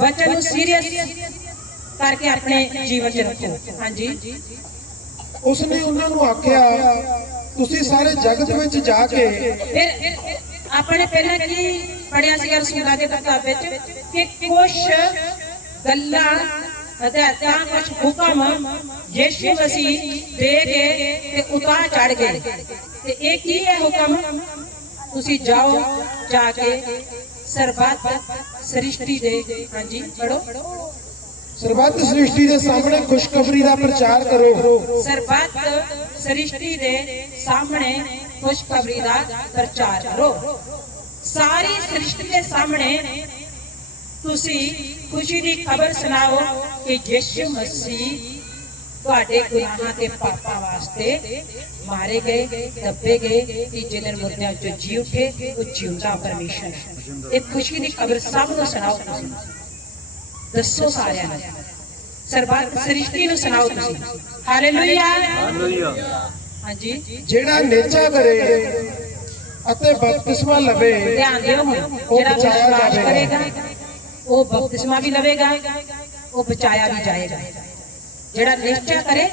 ਵਚਨ ਨੂੰ ਸੀਰੀਅਸ ਕਰਕੇ ਆਪਣੇ ਜੀਵਨ 'ਚ ਰੱਖੋ। ਹਾਂਜੀ। ਉਸਨੇ ਉਹਨਾਂ ਨੂੰ ਆਖਿਆ ਤੁਸੀਂ ਸਾਰੇ ਜਗਤ ਵਿੱਚ ਜਾ ਕੇ ਫਿਰ ਆਪਣੇ ਪਹਿਲਾਂ ਕੀ ਪੜਿਆ ਸੀਗਾ ਰਸੂਲਾਂ ਦੇ ਕਿਤਾਬ ਵਿੱਚ? ਕਿ ਕੁਝ ਗੱਲਾਂ ਅਤੇ ਤਾਂ ਕੁਝ ਹੁਕਮ ਯੀਸ਼ੂ ਮਸੀਹ ਦੇ ਕੇ ਤੇ ਉਤਾਰ ਚੜ ਗਏ। ਤੇ ਇਹ ਕੀ ਹੈ ਹੁਕਮ? ਤੁਸੀਂ ਜਾਓ ਜਾ ਕੇ ਸਰਬੱਤ ਸ੍ਰਿਸ਼ਟੀ ਦੇ ਹਾਂਜੀ ਪੜੋ ਸਰਬੱਤ ਸ੍ਰਿਸ਼ਟੀ ਦੇ ਸਾਹਮਣੇ ਖੁਸ਼ਖਬਰੀ ਦਾ ਪ੍ਰਚਾਰ ਕਰੋ। ਸਰਬੱਤ ਸ੍ਰਿਸ਼ਟੀ ਦੇ ਸਾਹਮਣੇ ਖੁਸ਼ਖਬਰੀ ਦਾ ਪ੍ਰਚਾਰ ਕਰੋ। ਸਾਰੀ ਸ੍ਰਿਸ਼ਟੀ ਦੇ ਸਾਹਮਣੇ ਤੁਸੀਂ ਖੁਸ਼ੀ ਦੀ ਖਬਰ ਸੁਣਾਓ ਕਿ ਯਿਸੂ ਮਸੀਹ ਤੁਹਾਡੇ ਗੁਨਾਹਾਂ ਤੇ ਪਾਪਾਂ ਵਾਸਤੇ ਮਾਰੇ ਗਏ ਦੱਬੇ ਗਏ ਤੀਜੇ ਦਿਨ ਮੁਰਦਿਆਂ ਚੋਂ ਜੀ ਉੱਠੇ ਉਹ ਜਿਉਂਦਾ ਪਰਮੇਸ਼ਰ ਇਹ ਖੁਸ਼ੀ ਦੀ ਖਬਰ ਸਭ ਨੂੰ ਸੁਣਾਓ ਤੁਸੀਂ। ਦੱਸੋ ਸਾਰਿਆਂ ਨੂੰ। ਸਰਬੱਤ ਸ੍ਰਿਸ਼ਟੀ ਨੂੰ ਸੁਣਾਓ ਤੁਸੀਂ। ਹਾਲੇਲੂਇਆ ਹਾਂਜੀ। ਜਿਹੜਾ ਨੇਚਾ ਕਰੇ ਅਤੇ ਬਪਤਿਸਮਾ ਲਵੇ ਧਿਆਨ ਦਿਓ ਹੁਣ ਉਹ ਜਿਹੜਾ ਬਚਾਇਆ ਵਿਸ਼ਵਾਸ ਜਾਵੇਗਾ। ਕਰੇਗਾ ਉਹ ਬਪਤਿਸਮਾ ਵੀ ਲਵੇਗਾ ਉਹ ਬਚਾਇਆ ਵੀ ਜਾਏਗਾ। ਜਿਹੜਾ ਨਿਸ਼ਚੈ ਕਰੇ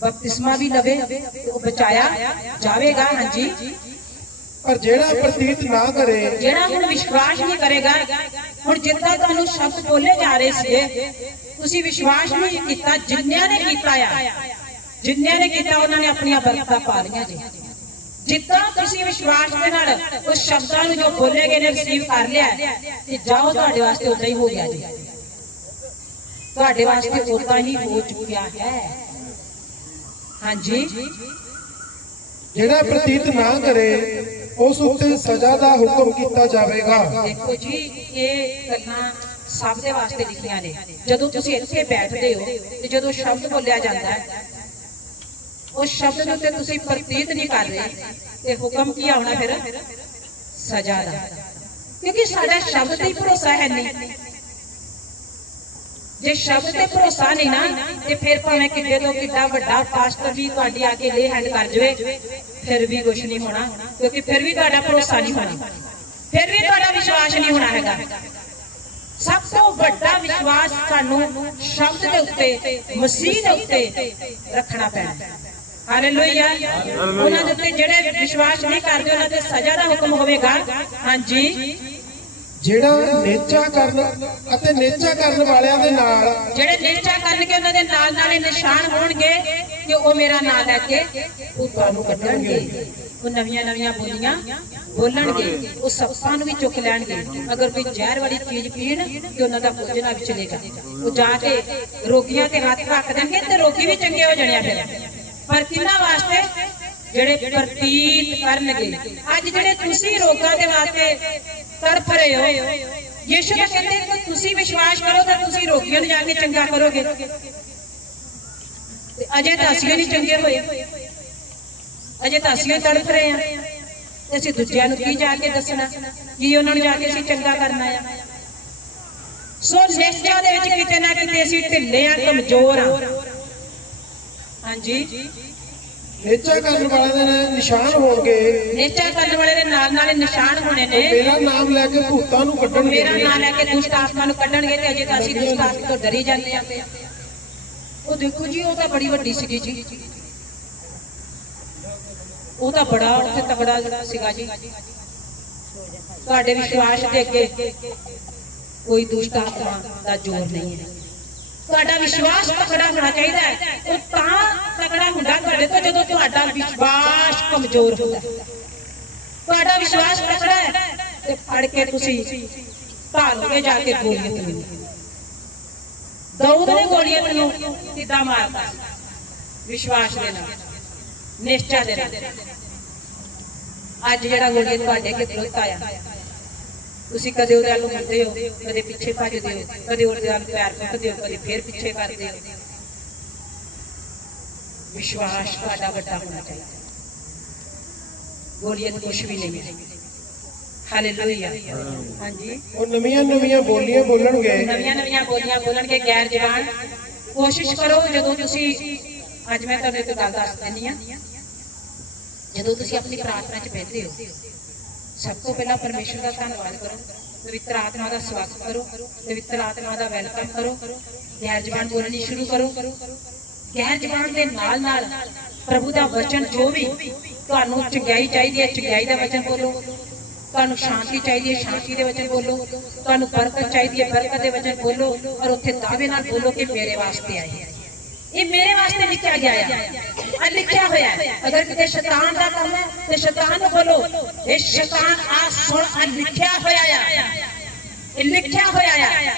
ਬਪਤਿਸਮਾ ਵੀ ਲਵੇ ਉਹ ਬਚਾਇਆ ਜਾਵੇਗਾ ਹਾਂਜੀ। ਪਰ ਜਿਹੜਾ ਪ੍ਰਤੀਤ ਨਾ ਕਰੇ ਜਿਹੜਾ ਹੁਣ ਵਿਸ਼ਵਾਸ ਨਹੀਂ ਕਰੇਗਾ ਹੁਣ ਜਿੱਦਾਂ ਤੁਹਾਨੂੰ ਸ਼ਬਦ ਬੋਲੇ ਜਾ ਰਹੇ ਸੀਗੇ ਤੁਸੀਂ ਵਿਸ਼ਵਾਸ ਨਹੀਂ ਕੀਤਾ ਜਿੰਨਿਆਂ ਨੇ ਕੀਤਾ ਆ ਜਿੰਨਿਆਂ ਨੇ ਕੀਤਾ ਉਹਨਾਂ ਨੇ ਆਪਣੀਆਂ ਬਰਕਤਾਂ ਪਾ ਲਈਆਂ ਜੀ। ਜਿੱਦਾਂ ਤੁਸੀਂ ਵਿਸ਼ਵਾਸ ਦੇ ਨਾਲ ਉਸ ਸ਼ਬਦਾਂ ਨੂੰ ਜੋ ਬੋਲੇ ਗਏ ਨੇ ਰਿਸੀਵ ਕਰ ਲਿਆ ਤੇ ਜਾਓ ਤੁਹਾਡੇ ਵਾਸਤੇ ਉਦਾਂ ਹੀ ਹੋ ਗਿਆ ਜੀ। ਤੁਹਾਡੇ ਵਾਸਤੇ ਉਦਾਂ ਹੀ ਹੋ ਚੁੱਕਿਆ ਹੈ। ਹਾਂਜੀ। ਜਿਹੜਾ ਪ੍ਰਤੀਤ ਨਾ ਕਰੇ ਉਸ ਉੱਤੇ ਸਜ਼ਾ ਦਾ ਹੁਕਮ ਕੀਤਾ ਜਾਵੇਗਾ। ਦੇਖੋ ਜੀ ਇਹ ਗੱਲਾਂ ਸਭ ਦੇ ਵਾਸਤੇ ਲਿਖੀਆਂ ਨੇ। ਜਦੋਂ ਤੁਸੀਂ ਇੱਥੇ ਬੈਠਦੇ ਹੋ ਤੇ ਜਦੋਂ ਸ਼ਬਦ ਬੋਲਿਆ ਜਾਂਦਾ ਹੈ ਉਸ ਸ਼ਬਦ ਦੇ ਉੱਤੇ ਤੁਸੀਂ ਪ੍ਰਤੀਤ ਨਹੀਂ ਕਰ ਰਹੇ ਤੇ ਹੁਕਮ ਕੀ ਆਉਣਾ ਫਿਰ? ਸਜ਼ਾ ਦਾ। ਕਿਉਂਕਿ ਸਾਡਾ ਸ਼ਬਦ ਤੇ ਹੀ ਭਰੋਸਾ ਹੈ ਨਹੀਂ। ਜੇ ਸ਼ਬਦ ਤੇ ਭਰੋਸਾ ਨਹੀਂ ਨਾ ਤੇ ਫਿਰ ਭਾਵੇਂ ਕਿੱਡੇ ਤੋਂ ਕਿੱਡਾ ਵੱਡਾ ਪਾਸਟਰ ਵੀ ਤੁਹਾਡੀ ਆ ਕੇ ਲੇ ਹੈਂਡ ਕਰ ਜਵੇ ਫਿਰ ਵੀ ਕੁਝ ਨਹੀਂ ਹੋਣਾ ਕਿਉਂਕਿ ਫਿਰ ਵੀ ਤੁਹਾਡਾ ਭਰੋਸਾ ਨਹੀਂ ਹੋਣਾ। ਫਿਰ ਵੀ ਤੁਹਾਡਾ ਵਿਸ਼ਵਾਸ ਨਹੀਂ ਹੋਣਾ ਹੈਗਾ। ਸਭ ਤੋਂ ਵੱਡਾ ਵਿਸ਼ਵਾਸ ਸਾਨੂੰ ਸ਼ਬਦ ਦੇ ਉੱਤੇ ਮਸੀਹ ਦੇ ਉੱਤੇ ਰੱਖਣਾ ਪੈਣਾ। ਹਾਲੇਲੂਇਆ ਉਹਨਾਂ ਦੇ ਉੱਤੇ ਜਿਹੜੇ ਵਿਸ਼ਵਾਸ ਨਹੀਂ ਕਰਦੇ ਉਹਨਾਂ ਤੇ ਸਜ਼ਾ ਦਾ ਹੁਕਮ ਹੋਵੇਗਾ। ਹਾਂਜੀ। ਜਿਹੜਾ ਨੇਚਾ ਕਰਨ ਅਤੇ ਨੇਚਾ ਕਰਨ ਵਾਲਿਆਂ ਦੇ ਨਾਲ ਜਿਹੜੇ ਨਿਸ਼ਚਾ ਕਰਨਗੇ, ਉਹਨਾਂ ਦੇ ਨਾਲ ਨਾਲ ਇਹ ਨਿਸ਼ਾਨ ਹੋਣਗੇ ਕਿ ਉਹ ਮੇਰਾ ਨਾਮ ਲੈ ਕੇ ਉਹ ਤੁਹਾਨੂੰ ਕੱਢਣਗੇ। ਉਹ ਨਵੀਆਂ ਨਵੀਆਂ ਬੋਲੀਆਂ ਬੋਲਣਗੇ, ਉਹ ਸੱਪਾਂ ਨੂੰ ਵੀ ਚੁੱਕ ਲੈਣਗੇ। ਅਗਰ ਕੋਈ ਜ਼ਹਿਰ ਵਾਲੀ ਚੀਜ਼ ਪੀਣ ਤੇ ਉਹਨਾਂ ਦਾ ਭੋਜਨ ਨਾ ਵਿਚਲੇਗਾ। ਉਹ ਜਾ ਕੇ ਰੋਗੀਆਂ ਤੇ ਹੱਥ ਰੱਖ ਦੇਣਗੇ ਤੇ ਰੋਗੀ ਵੀ ਚੰਗੇ ਹੋ ਜਾਣੇ ਫਿਰ। ਪਰ ਕਿਹਨਾਂ ਵਾਸਤੇ? ਜਿਹੜੇ ਪ੍ਰਤੀਤ ਕਰਨਗੇ। ਅੱਜ ਜਿਹੜੇ ਤੁਸੀਂ ਰੋਗਾਂ ਦੇ ਵਾਸਤੇ ਤੜਫ ਰਹੇ ਹੋ। ਯਿਸੂ ਤਾਂ ਕਹਿੰਦੇ ਕਿ ਤੁਸੀਂ ਵਿਸ਼ਵਾਸ ਕਰੋ ਤਾਂ ਤੁਸੀਂ ਰੋਗੀਆਂ ਨੂੰ ਜਾ ਕੇ ਚੰਗਾ ਕਰੋਗੇ। ਤੇ ਅਜੇ ਤਾਂ ਅਸੀਂ ਨਹੀਂ ਚੰਗੇ ਹੋਏ। ਅਜੇ ਤਾਂ ਅਸੀਂ ਤੜਫ ਰਹੇ ਹਾਂ। ਤੇ ਅਸੀਂ ਦੂਜਿਆਂ ਨੂੰ ਕੀ ਜਾ ਕੇ ਦੱਸਣਾ? ਕੀ ਉਹਨਾਂ ਨੂੰ ਜਾ ਕੇ ਅਸੀਂ ਚੰਗਾ ਕਰਨਾ ਆ? ਸੋ ਨਿਸ਼ਚਾ ਦੇ ਵਿੱਚ ਕਿਤੇ ਨਾ ਕਿਤੇ ਅਸੀਂ ਢਿੱਲੇ ਆ, ਕਮਜ਼ੋਰ ਆ। ਹਾਂਜੀ। ਨੇਚਾ ਕਰਨ ਵਾਲਿਆਂ ਦੇ ਨਿਸ਼ਾਨ ਹੋਣਗੇ। ਨਿਸ਼ਚਾ ਕਰਨ ਵਾਲੇ ਦੇ ਨਾਲ ਨਾਲ ਇਹ ਨਿਸ਼ਾਨ ਹੋਣੇ ਨੇ। ਮੇਰਾ ਨਾਮ ਲੈ ਕੇ ਭੂਤਾਂ ਨੂੰ ਕੱਢਣਗੇ। ਮੇਰਾ ਨਾਂ ਲੈ ਕੇ ਦੁਸ਼ਟ ਆਤਮਾ ਨੂੰ ਕੱਢਣਗੇ ਤੇ ਅਜੇ ਤਾਂ ਅਸੀਂ ਦੁਸ਼ਟ ਆਤਮਾ ਤੋਂ ਡਰੀ ਜਾਂਦੇ ਆ। ਉਹ ਦੇਖੋ ਜੀ ਉਹ ਤਾਂ ਬੜੀ ਵੱਡੀ ਸੀਗੀ ਜੀ। ਉਹ ਤਾਂ ਬੜਾ ਉੱਥੇ ਤਗੜਾ ਜਿਹੜਾ ਸੀਗਾ ਜੀ। ਤੁਹਾਡੇ ਵਿਸ਼ਵਾਸ ਦੇ ਅੱਗੇ ਕੋਈ ਦੁਸ਼ਟ ਆਤਮਾ ਦਾ ਜ਼ੋਰ ਨਹੀਂ ਹੈ। ਤੁਹਾਡਾ ਵਿਸ਼ਵਾਸ ਤਕੜਾ ਹੋਣਾ ਚਾਹੀਦਾ ਹੈ। ਉਹ ਤਾਂ ਤਕੜਾ ਹੁੰਦਾ ਤੁਹਾਡੇ ਤੋਂ ਜਦੋਂ ਤੁਹਾਡਾ ਵਿਸ਼ਵਾਸ ਕਮਜ਼ੋਰ ਹੁੰਦਾ ਹੈ। ਤੁਹਾਡਾ ਵਿਸ਼ਵਾਸ ਤਕੜਾ ਹੈ ਤੇ ਫੜ ਕੇ ਤੁਸੀਂ ਭਾਲੋਗੇ ਜਾ ਕੇ ਗੋਲੀਆਂ ਤੇ ਦਾਊਦ ਨੇ ਗੋਲੀਆਂ ਤੈਨੂੰ ਕਿੱਦਾਂ ਮਾਰਦਾ। ਵਿਸ਼ਵਾਸ ਦੇ ਨਾਲ, ਨਿਸ਼ਚਾ ਦੇ ਨਾਲ। ਅੱਜ ਜਿਹੜਾ ਗੋਲੀਆਂ ਤੁਹਾਡੇ ਅੱਗੇ ਖਲੋਤਾ ਆ ਤੁਸੀਂ ਕਦੇ ਉਹਦੇ ਵੱਲ ਮੁੜਦੇ ਹੋ ਕਦੇ ਪਿੱਛੇ ਭੱਜਦੇ ਹੋ ਕਦੇ ਉਹਦੇ ਵੱਲ ਪੈਰ ਪੁੱਟਦੇ ਹੋ ਕਦੇ ਫੇਰ ਪਿੱਛੇ ਕਰਦੇ ਹੋ। ਵਿਸ਼ਵਾਸ ਤੁਹਾਡਾ ਵੱਡਾ ਹੋਣਾ ਚਾਹੀਦਾ। ਗੋਲੀਆਂ ਕੁਝ ਵੀ ਨਹੀਂ ਹੈ। ਹਾਲੇਲੂਇਆ ਹਾਂਜੀ। ਉਹ ਨਵੀਆਂ ਨਵੀਆਂ ਬੋਲੀਆਂ ਬੋਲਣਗੇ। ਨਵੀਆਂ ਨਵੀਆਂ ਬੋਲੀਆਂ ਬੋਲਣਗੇ ਗੈਰ ਜ਼ਬਾਨ ਕੋਸ਼ਿਸ਼ ਕਰੋ ਜਦੋਂ ਤੁਸੀਂ ਅੱਜ ਮੈਂ ਤੁਹਾਨੂੰ ਇੱਕ ਗੱਲ ਦੱਸ ਦਿੰਦੀ ਆ ਜਦੋਂ ਤੁਸੀਂ ਆਪਣੀ ਪ੍ਰਾਰਥਨਾ 'ਚ ਬੈਠਦੇ ਹੋ ਸਭ ਤੋਂ ਪਹਿਲਾਂ ਪਰਮੇਸ਼ਰ ਦਾ ਧੰਨਵਾਦ ਕਰੋ। ਪਵਿੱਤਰ ਆਤਮਾ ਦਾ ਸਵਾਗਤ ਕਰੋ। ਪਵਿੱਤਰ ਆਤਮਾ ਦਾ ਵੈਲਕਮ ਕਰੋ। ਗੈਰ ਜ਼ਬਾਨ ਬੋਲਣੀ ਸ਼ੁਰੂ ਕਰੋ। ਗੈਰ ਜ਼ਬਾਨ ਦੇ ਨਾਲ ਨਾਲ ਪ੍ਰਭੂ ਦਾ ਵਚਨ ਜੋ ਵੀ ਤੁਹਾਨੂੰ ਚੰਗਿਆਈ ਚਾਹੀਦੀ ਹੈ, ਚੰਗਿਆਈ ਦਾ ਵਚਨ ਬੋਲੋ। ਤੁਹਾਨੂੰ ਸ਼ਾਂਤੀ ਚਾਹੀਦੀ ਹੈ, ਸ਼ਾਂਤੀ ਦੇ ਵਚਨ ਬੋਲੋ। ਤੁਹਾਨੂੰ ਬਰਕਤ ਚਾਹੀਦੀ ਹੈ, ਬਰਕਤ ਦੇ ਵਚਨ ਬੋਲੋ। ਔਰ ਉੱਥੇ ਦਾਅਵੇ ਨਾਲ ਬੋਲੋ ਕਿ ਮੇਰੇ ਵਾਸਤੇ ਆਏ। ਹੈ ਇਹ ਮੇਰੇ ਵਾਸਤੇ ਲਿਖਿਆ ਗਿਆ ਹੈ ਆ ਲਿਖਿਆ ਹੋਇਆ ਹੈ ਅਗਰ ਕਿਤੇ ਸ਼ੈਤਾਨ ਦਾ ਕੰਮ ਹੈ ਤੇ ਸ਼ੈਤਾਨ ਨੂੰ ਬੋਲੋ ਇਹ ਸ਼ੈਤਾਨ ਆ ਸੁਣ ਆ ਲਿਖਿਆ ਹੋਇਆ ਹੈ ਇਹ ਲਿਖਿਆ ਹੋਇਆ ਹੈ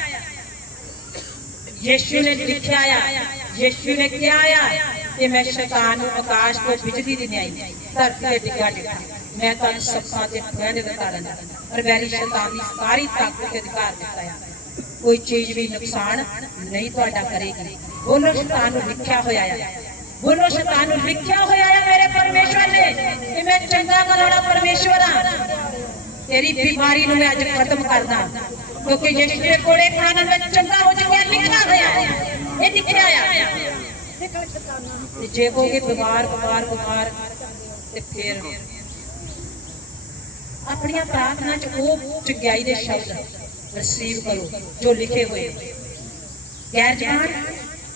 ਯੀਸ਼ੂ ਨੇ ਲਿਖਿਆ ਆ ਯੀਸ਼ੂ ਨੇ ਕਿਹਾ ਆ ਕਿ ਮੈਂ ਸ਼ੈਤਾਨ ਨੂੰ ਆਕਾਸ਼ ਤੋਂ ਬਿਜਲੀ ਦੀ ਨਿਆਈ ਧਰਤੀ ਤੇ ਡਿੱਗਾ ਡਿੱਗਾ ਮੈਂ ਤੁਹਾਨੂੰ ਸੱਪਾਂ ਤੇ ਖੋਆਂ ਦੇ ਅਧਿਕਾਰ ਦਿੰਦਾ ਪਰ ਵੈਰੀ ਸ਼ੈਤਾਨ ਦੀ ਸਾਰੀ ਤਾਕਤ ਤੇ ਅਧਿਕਾਰ ਦਿੱਤਾ ਆ ਕੋਈ ਚੀਜ਼ ਵੀ ਨੁਕਸਾਨ ਨਹੀਂ ਤੁਹਾਡਾ ਕਰੇਗੀ। ਬੋਲੋ, ਸ਼ੈਤਾਨ ਨੂੰ ਲਿਖਿਆ ਹੋਇਆ ਆ। ਬੋਲੋ, ਸ਼ੈਤਾਨ ਨੂੰ ਲਿਖਿਆ ਹੋਇਆ ਆ ਮੇਰੇ ਪਰਮੇਸ਼ਵਰ ਨੇ ਕਿ ਮੈਂ ਚੰਗਾ ਕਰਾਉਣਾ ਪਰਮੇਸ਼ਵਰ ਆ ਤੇਰੀ ਬਿਮਾਰੀ ਨੂੰ ਮੈਂ ਅੱਜ ਖਤਮ ਕਰਦਾ। ਕਿਉਂਕਿ ਯਿਸੂ ਦੇ ਕੋੜੇ ਖਾਣ ਵਿੱਚ ਚੰਗਾ ਹੋ ਚੁੱਕਿਆ ਲਿਖਿਆ ਹੋਇਆ ਹੈ ਇਹ ਲਿਖਿਆ ਆ। ਤੇ ਜੇ ਕਹੋਗੇ ਬਿਮਾਰ ਬਿਮਾਰ ਬਿਮਾਰ, ਤੇ ਫਿਰ ਆਪਣੀਆਂ ਪ੍ਰਾਰਥਨਾ ਚ ਉਹ ਚੰਗਿਆਈ ਦੇ ਸ਼ਬਦ ਰਿਸੀਵ ਕਰੋ ਜੋ ਲਿਖੇ ਹੋਏ ਗੈਰ ਜਵਾਨ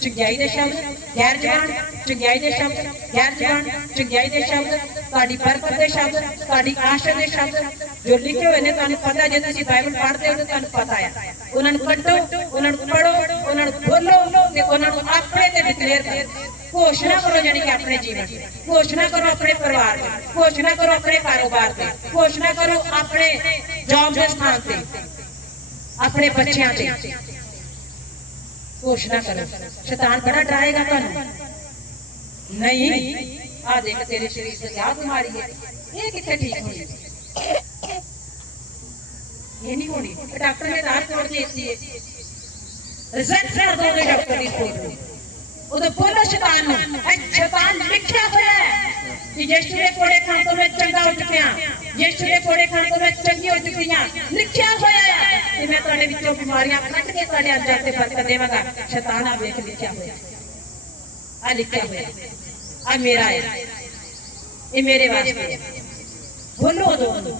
ਚੰਗਿਆਈ ਦੇ ਸ਼ਬਦ ਗੈਰ ਜਵਾਨ ਚੰਗਿਆਈ ਦੇ ਸ਼ਬਦ ਗੈਰ ਜਵਾਨ ਚੰਗਿਆਈ ਦੇ ਸ਼ਬਦ ਤੁਹਾਡੀ ਬਰਕਤ ਦੇ ਸ਼ਬਦ ਤੁਹਾਡੀ ਆਸ਼ਾ ਦੇ ਸ਼ਬਦ ਜੋ ਲਿਖੇ ਹੋਏ ਨੇ ਤੁਹਾਨੂੰ ਪਤਾ ਜੇ ਤੁਸੀਂ ਬਾਈਬਲ ਪੜ੍ਹਦੇ ਹੋ ਤਾਂ ਤੁਹਾਨੂੰ ਪਤਾ ਹੈ ਉਹਨਾਂ ਨੂੰ ਕੱਢੋ ਉਹਨਾਂ ਨੂੰ ਪੜੋ ਉਹਨਾਂ ਨੂੰ ਬੋਲੋ ਤੇ ਉਹਨਾਂ ਨੂੰ ਆਪਣੇ ਤੇ ਡਿਕਲੇਅਰ ਕਰੋ ਘੋਸ਼ਣਾ ਕਰੋ ਜਾਨੀ ਕਿ ਆਪਣੇ ਜੀਵਨ ਦੀ ਘੋਸ਼ਣਾ ਕਰੋ ਆਪਣੇ ਪਰਿਵਾਰ ਦੀ ਘੋਸ਼ਣਾ ਕਰੋ ਆਪਣੇ ਕਾਰੋਬਾਰ ਤੇ ਘੋਸ਼ਣਾ ਕਰੋ ਆਪਣੇ ਜੌਬ ਦੇ ਸਥਾਨ ਤੇ ਆਪਣੇ ਬੱਚਿਆਂ ਤੇ ਘੋਸ਼ਣਾ ਕਰੋ ਸ਼ੈਤਾਨ ਬੜਾ ਡਰਾਏਗਾ ਤੁਹਾਨੂੰ ਨਹੀਂ ਆ ਦੇਖ ਤੇਰੇ ਸਰੀਰ ਤੇ ਆਹ ਬਿਮਾਰੀ ਹੈ ਇਹ ਕਿੱਥੇ ਠੀਕ ਹੋਣੀ ਇਹ ਨਹੀਂ ਹੋਣੀ ਇਹ ਡਾਕਟਰ ਨੇ ਰਾਹ ਤੋੜ ਦੇ ਦਿੱਤੀ ਹੈ ਰਿਜ਼ਲਟ ਕਰ ਦੋਗੇ ਡਾਕਟਰ ਦੀ ਰਿਪੋਰਟ ਉਹਦੇ ਬੋਲੋ ਸ਼ੈਤਾਨ ਨੂੰ ਇਹ ਸ਼ੈਤਾਨ ਲਿਖਿਆ ਹੋਇਆ ਹੈ ਕਿ ਯਿਸੂ ਦੇ ਕੋੜੇ ਖਾਣ ਤੋਂ ਮੈਂ ਚੰਗਾ ਹੋ ਚੁੱਕਿਆ ਯਿਸੂ ਦੇ ਕੋੜੇ ਖਾਣ ਤੋਂ ਮੈਂ ਚੰਗੀ ਹੋ ਚੁੱਕੀ ਹਾਂ ਲਿਖਿਆ ਹੋਇਆ ਹੈ ਮੈਂ ਤੁਹਾਡੇ ਵਿੱਚੋਂ ਬਿਮਾਰੀਆਂ ਕੱਢ ਕੇ ਤੁਹਾਡੇ ਅੰਦਰ ਤੇ ਫ਼ਰਕ ਦੇਵਾਂਗਾ। ਸ਼ੈਤਾਨ ਆ ਵੇਖ ਲਿਖਿਆ ਹੋਇਆ। ਆ ਲਿਖਿਆ ਹੋਇਆ। ਆ ਮੇਰਾ ਹੈ। ਇਹ ਮੇਰੇ ਵਾਸਤੇ ਬੋਲੋ ਦੋ।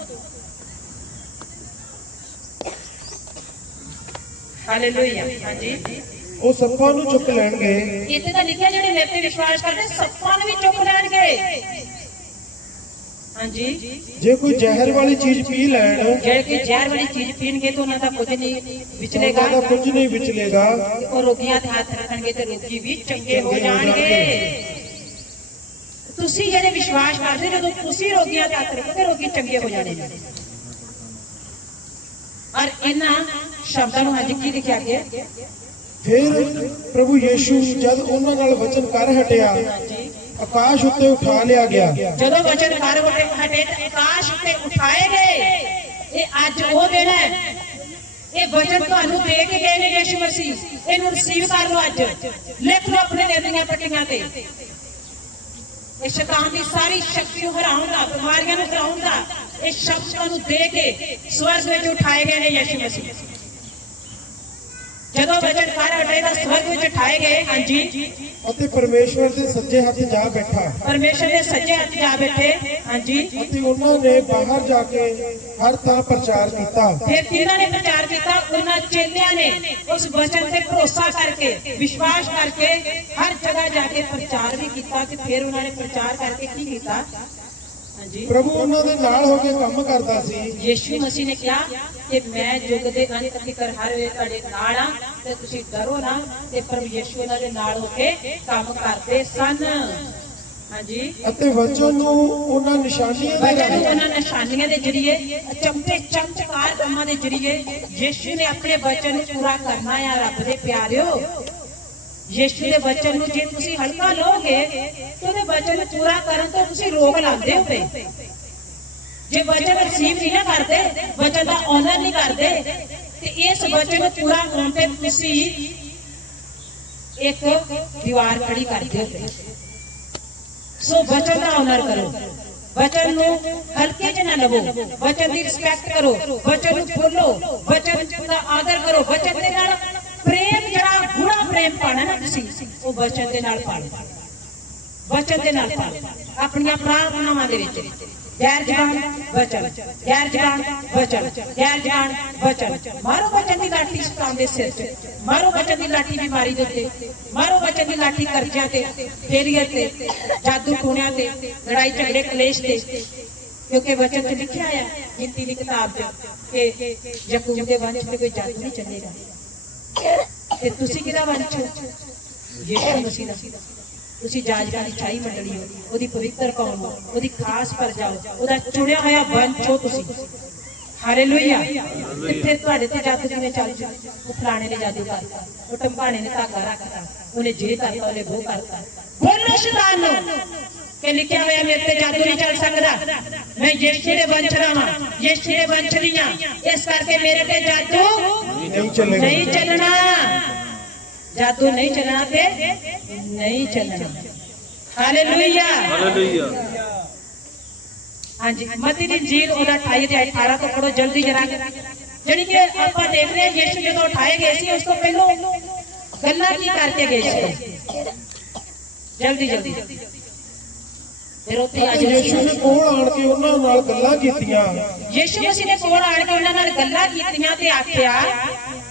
ਹਾਲੇਲੂਇਆ ਹਾਂਜੀ। ਉਹ ਸੱਪਾਂ ਨੂੰ ਚੁੱਕ ਲੈਣਗੇ। ਇੱਥੇ ਤਾਂ ਲਿਖਿਆ ਜਿਹੜੇ ਮੇਰੇ ਤੇ ਵਿਸ਼ਵਾਸ ਕਰਦੇ ਸੱਪਾਂ ਨੂੰ ਵੀ ਚੁੱਕ ਲੈਣਗੇ। ਹਾਂਜੀ। ਜੇ ਕੋਈ ਜ਼ਹਿਰ ਵਾਲੀ ਚੀਜ਼ ਪੀ ਲੈਣ ਜਿਹੜੇ ਕਿ ਜ਼ਹਿਰ ਵਾਲੀ ਚੀਜ਼ ਪੀਣਗੇ ਤਾਂ ਉਹਨਾਂ ਦਾ ਕੁਝ ਨਹੀਂ ਵਿਚਲੇਗਾ। ਉਹਨਾਂ ਦਾ ਕੁਝ ਨਹੀਂ ਵਿਚਲੇਗਾ। ਉਹ ਰੋਗੀਆਂ ਤੇ ਹੱਥ ਰੱਖਣਗੇ ਤੇ ਰੋਗੀ ਵੀ ਚੰਗੇ ਹੋ ਜਾਣਗੇ। ਤੁਸੀਂ ਜਿਹੜੇ ਵਿਸ਼ਵਾਸ ਕਰਦੇ ਹੋ, ਜਦੋਂ ਤੁਸੀਂ ਰੋਗੀਆਂ ਤੇ ਹੱਥ ਰੱਖੋਗੇ ਰੋਗੀ ਚੰਗੇ ਹੋ ਜਾਣੇ ਨੇ। ਔਰ ਇਹਨਾਂ ਸ਼ਬਦਾਂ ਨੂੰ ਅੱਜ ਕੀ ਲਿਖਿਆ ਗਿਆ? ਫਿਰ ਪ੍ਰਭੂ ਯੀਸ਼ੂ ਜਦ ਉਹਨਾਂ ਨਾਲ ਵਚਨ ਕਰ ਹਟਿਆ ਆਕਾਸ਼ ਉੱਤੇ ਉਠਾ ਲਿਆ ਗਿਆ। ਜਦੋਂ ਵਚਨ ਕਰ ਉੱਤੇ ਹਟੇ ਤੇ ਆਕਾਸ਼ ਉੱਤੇ ਉਠਾਏ ਗਏ, ਇਹ ਅੱਜ ਉਹ ਦਿਨ ਹੈ। ਇਹ ਵਚਨ ਤੁਹਾਨੂੰ ਦੇ ਕੇ ਗਏ ਨੇ ਯਿਸੂ ਮਸੀਹ। ਇਹਨੂੰ ਰਿਸੀਵ ਕਰ ਲਓ ਅੱਜ। ਲਿਖ ਲਓ ਆਪਣੇ ਦਿਲ ਦੀਆਂ ਪੱਟੀਆਂ ਤੇ। ਇਹ ਸ਼ੈਤਾਨ ਦੀ ਸਾਰੀ ਸ਼ਕਤੀ ਨੂੰ ਹਰਾਉਣ ਦਾ, ਬਿਮਾਰੀਆਂ ਨੂੰ ਹਰਾਉਣ ਦਾ, ਇਹ ਸ਼ਬਦ ਤੁਹਾਨੂੰ ਦੇ ਕੇ ਸਵਰਗ ਵਿੱਚ ਉਠਾਏ ਗਏ ਨੇ ਯਿਸੂ ਮਸੀਹ। ਜਦੋਂ ਵਚਨ ਕਰ ਹਟੇਗਾ ਸਵਰਗ ਵਿੱਚ ਉਠਾਏ ਗਏ ਹਾਂਜੀ। ਅਤੇ ਪਰਮੇਸ਼ਵਰ ਦੇ ਸੱਜੇ ਹੱਥ ਜਾ ਬੈਠਾ। ਪਰਮੇਸ਼ਰ ਦੇ ਸੱਜੇ ਹੱਥ ਜਾ ਬੈਠੇ ਹਾਂਜੀ। ਅਤੇ ਉਹਨਾਂ ਨੇ ਬਾਹਰ ਜਾ ਕੇ ਹਰ ਥਾਂ ਪ੍ਰਚਾਰ ਕੀਤਾ। ਫਿਰ ਕਿਹਨਾਂ ਨੇ ਪ੍ਰਚਾਰ ਕੀਤਾ ਉਹਨਾਂ ਚੇਲਿਆਂ ਨੇ ਉਸ ਵਚਨ ਤੇ ਭਰੋਸਾ ਕਰਕੇ ਵਿਸ਼ਵਾਸ ਕਰਕੇ ਹਰ ਜਗ੍ਹਾ ਜਾ ਕੇ ਪ੍ਰਚਾਰ ਵੀ ਕੀਤਾ ਤੇ ਫਿਰ ਉਹਨਾਂ ਨੇ ਪ੍ਰਚਾਰ ਕਰਕੇ ਕੀ ਕੀਤਾ? ਪ੍ਰਭੂ ਉਹਨਾਂ ਦੇ ਨਾਲ ਹੋ ਕੇ ਕੰਮ ਕਰਦਾ ਸੀ। ਯੀਸ਼ੂ ਮਸੀਹ ਨੇ ਕਿਹਾ ਕਿ ਮੈਂ ਯੁੱਗ ਦੇ ਅੰਤ ਤੱਕ ਹਰ ਵੇਲੇ ਤੁਹਾਡੇ ਨਾਲ ਆ ਤੇ ਤੁਸੀਂ ਡਰੋ ਨਾ ਤੇ ਪ੍ਰਭੂ ਯੀਸ਼ੂ ਉਹਨਾਂ ਦੇ ਨਾਲ ਹੋ ਕੇ ਕੰਮ ਕਰਦੇ ਸਨ। ਹਾਂਜੀ। ਅਤੇ ਵਚਨ ਨੂੰ ਉਹਨਾਂ ਨਿਸ਼ਾਨੀਆਂ ਦੇ ਵਚਨ ਨੂੰ ਉਹਨਾਂ ਨਿਸ਼ਾਨੀਆਂ ਦੇ ਜਰੀਏ ਚਮਕੇ ਚਮਤਕਾਰ ਕੰਮਾਂ ਦੇ ਜਰੀਏ ਯੀਸ਼ੂ ਨੇ ਆਪਣੇ ਵਚਨ ਨੂੰ ਪੂਰਾ ਕਰਨਾ ਆ ਰੱਬ ਦੇ ਪਿਆਰਿਓ। ਯੀਸ਼ੂ ਦੇ ਵਚਨ ਨੂੰ ਜੇ ਤੁਸੀਂ ਹਲਕਾ ਲਓਗੇ ਤੇ ਉਹਦੇ ਵਚਨ ਨੂੰ ਪੂਰਾ ਕਰਨ ਤੋਂ ਤੁਸੀਂ ਰੋਕ ਲਾਉਂਦੇ ਹੋ ਤੇ ਜੇ ਵਚਨ ਰਿਸੀਵ ਨਹੀਂ ਨਾ ਕਰਦੇ ਵਚਨ ਦਾ ਆਨਰ ਨਹੀਂ ਕਰਦੇ ਤੇ ਇਸ ਵਚਨ ਨੂੰ ਪੂਰਾ ਹੋਣ ਤੇ ਤੁਸੀਂ ਇੱਕ ਦੀਵਾਰ ਖੜੀ ਕਰਦੇ ਹੋ ਤੇ ਸੋ ਵਚਨ ਦਾ ਆਨਰ ਕਰੋ ਵਚਨ ਨੂੰ ਹਲਕੇ ਚ ਨਾ ਲਵੋ ਵਚਨ ਦੀ ਰਿਸਪੈਕਟ ਕਰੋ ਵਚਨ ਨੂੰ ਬੋਲੋ ਵਚਨ ਦਾ ਆਦਰ ਕਰੋ ਵਚਨ ਦੇ ਨਾਲ ਪ੍ਰੇਮ ਜਿਹੜਾ ਗੂੜਾ ਪ੍ਰੇਮ ਪਾਣਾ ਨਾ ਤੁਸੀਂ ਉਹ ਵਚਨ ਦੇ ਨਾਲ ਪਾਓ ਵਚਨ ਦੇ ਨਾਲ ਆਪਣੀਆਂ ਪ੍ਰਾਰਥਨਾਵਾਂ ਦੇ ਵਿੱਚ। ਗੈਰ ਜਵਾਨ ਵਚਨ ਗੈਰ ਜਵਾਨ ਵਚਨ ਗੈਰ ਜਵਾਨ ਵਚਨ ਮਾਰੋ ਵਚਨ ਦੀ ਲਾਠੀ ਸਤਾਂ ਦੇ ਸਿਰ 'ਚ। ਮਾਰੋ ਵਚਨ ਦੀ ਲਾਠੀ ਬਿਮਾਰੀ ਦੇ ਉੱਤੇ। ਮਾਰੋ ਵਚਨ ਦੀ ਲਾਠੀ ਕਰਜ਼ਿਆਂ ਤੇ ਫੇਰੀਅਰ ਤੇ, ਜਾਦੂ ਟੂਣਿਆਂ ਤੇ, ਲੜਾਈ ਝਗੜੇ ਕਲੇਸ਼ ਤੇ। ਕਿਉਂਕਿ ਵਚਨ ਤੇ ਲਿਖਿਆ ਆ, ਗਿਣਤੀ ਦੀ ਕਿਤਾਬ 'ਚ, ਕਿ ਯਕੂਬ ਦੇ ਵੰਸ਼ ਤੇ ਕੋਈ ਜਾਦੂ ਨਹੀਂ ਚੱਲੇਗਾ। ਤੇ ਤੁਸੀਂ ਕਿਹਦਾ ਵੰਸ਼ ਹੋ? ਯਿਸੂ ਮਸੀਹ ਦਾ। ਤੁਸੀਂ ਜਾਜਕਾਂ ਦੀ ਚਾਈ ਮੰਡਲੀ ਹੋ ਉਹਦੀ ਪਵਿੱਤਰ ਕੌਮ ਹੋ ਉਹਦੀ ਖਾਸ ਪ੍ਰਜਾ ਹੋ ਉਹਦਾ ਚੁਣਿਆ ਹੋਇਆ ਵੰਸ਼ ਹੋ ਤੁਸੀਂ। ਹਾਲੇਲੂਇਆ। ਤੇ ਫਿਰ ਤੁਹਾਡੇ ਤੇ ਜਾਦੂ ਕਿਵੇਂ ਚੱਲ ਜੂ ਉਹ ਫਲਾਣੇ ਨੇ ਜਾਦੂ ਕਰਤਾ ਉਹ ਟੰਪਾਣੇ ਨੇ ਧਾਗਾ ਰੱਖਤਾ ਉਹਨੇ ਜੇ ਕਰਤਾ ਉਹਨੇ ਉਹ ਕਰਤਾ। ਬੋਲੋ ਸ਼ੈਤਾਨ ਨੂੰ। ਕਿ ਲਿਖਿਆ ਹੋਇਆ ਮੇਰੇ ਤੇ ਜਾਦੂ ਨਹੀਂ ਚੱਲ ਸਕਦਾ। ਮੈਂ ਯਿਸੂ ਦੇ ਵੰਸ਼ ਦਾ ਹਾਂ ਯਿਸੂ ਦੇ ਵੰਸ਼ ਦੀ ਹਾਂ ਇਸ ਕਰਕੇ ਮੇਰੇ ਤੇ ਜਾਦੂ ਨਹੀਂ ਚੱਲੇਗਾ। ਨਹੀਂ ਚੱਲਣਾ। ਜਾਦੂ ਨਹੀਂ ਚੱਲਣਾ ਤੇ ਨਹੀਂ ਚੱਲਣਾ ਹਾਲੇਲੂਇਆ ਹਾਲੇਲੂਇਆ ਹਾਂਜੀ ਮਤੀ ਦੀ ਜੀਲ ਉਹਦਾ 28 ਤੇ 18 ਤੋਂ ਪੜੋ ਜਲਦੀ ਜਰਾ ਜਿਹੜੀ ਕਿ ਆਪਾਂ ਦੇਖ ਰਹੇ ਹਾਂ ਯਿਸੂ ਜਦੋਂ ਉਠਾਏ ਗਏ ਸੀ ਉਸ ਤੋਂ ਪਹਿਲਾਂ ਗੱਲਾਂ ਕੀ ਕਰਕੇ ਗਏ ਸੀ ਜਲਦੀ ਜਲਦੀ ਫਿਰ ਉੱਥੇ ਆ ਅਤੇ ਯਿਸੂ ਨੇ ਕੋਲ ਆਣ ਕੇ ਉਹਨਾਂ ਨਾਲ ਗੱਲਾਂ ਕੀਤੀਆਂ ਯਿਸੂ ਮਸੀਹ ਦੇ ਕੋਲ ਆਣ ਕੇ ਉਹਨਾਂ ਨਾਲ ਗੱਲਾਂ ਕੀਤੀਆਂ ਤੇ ਆਖਿਆ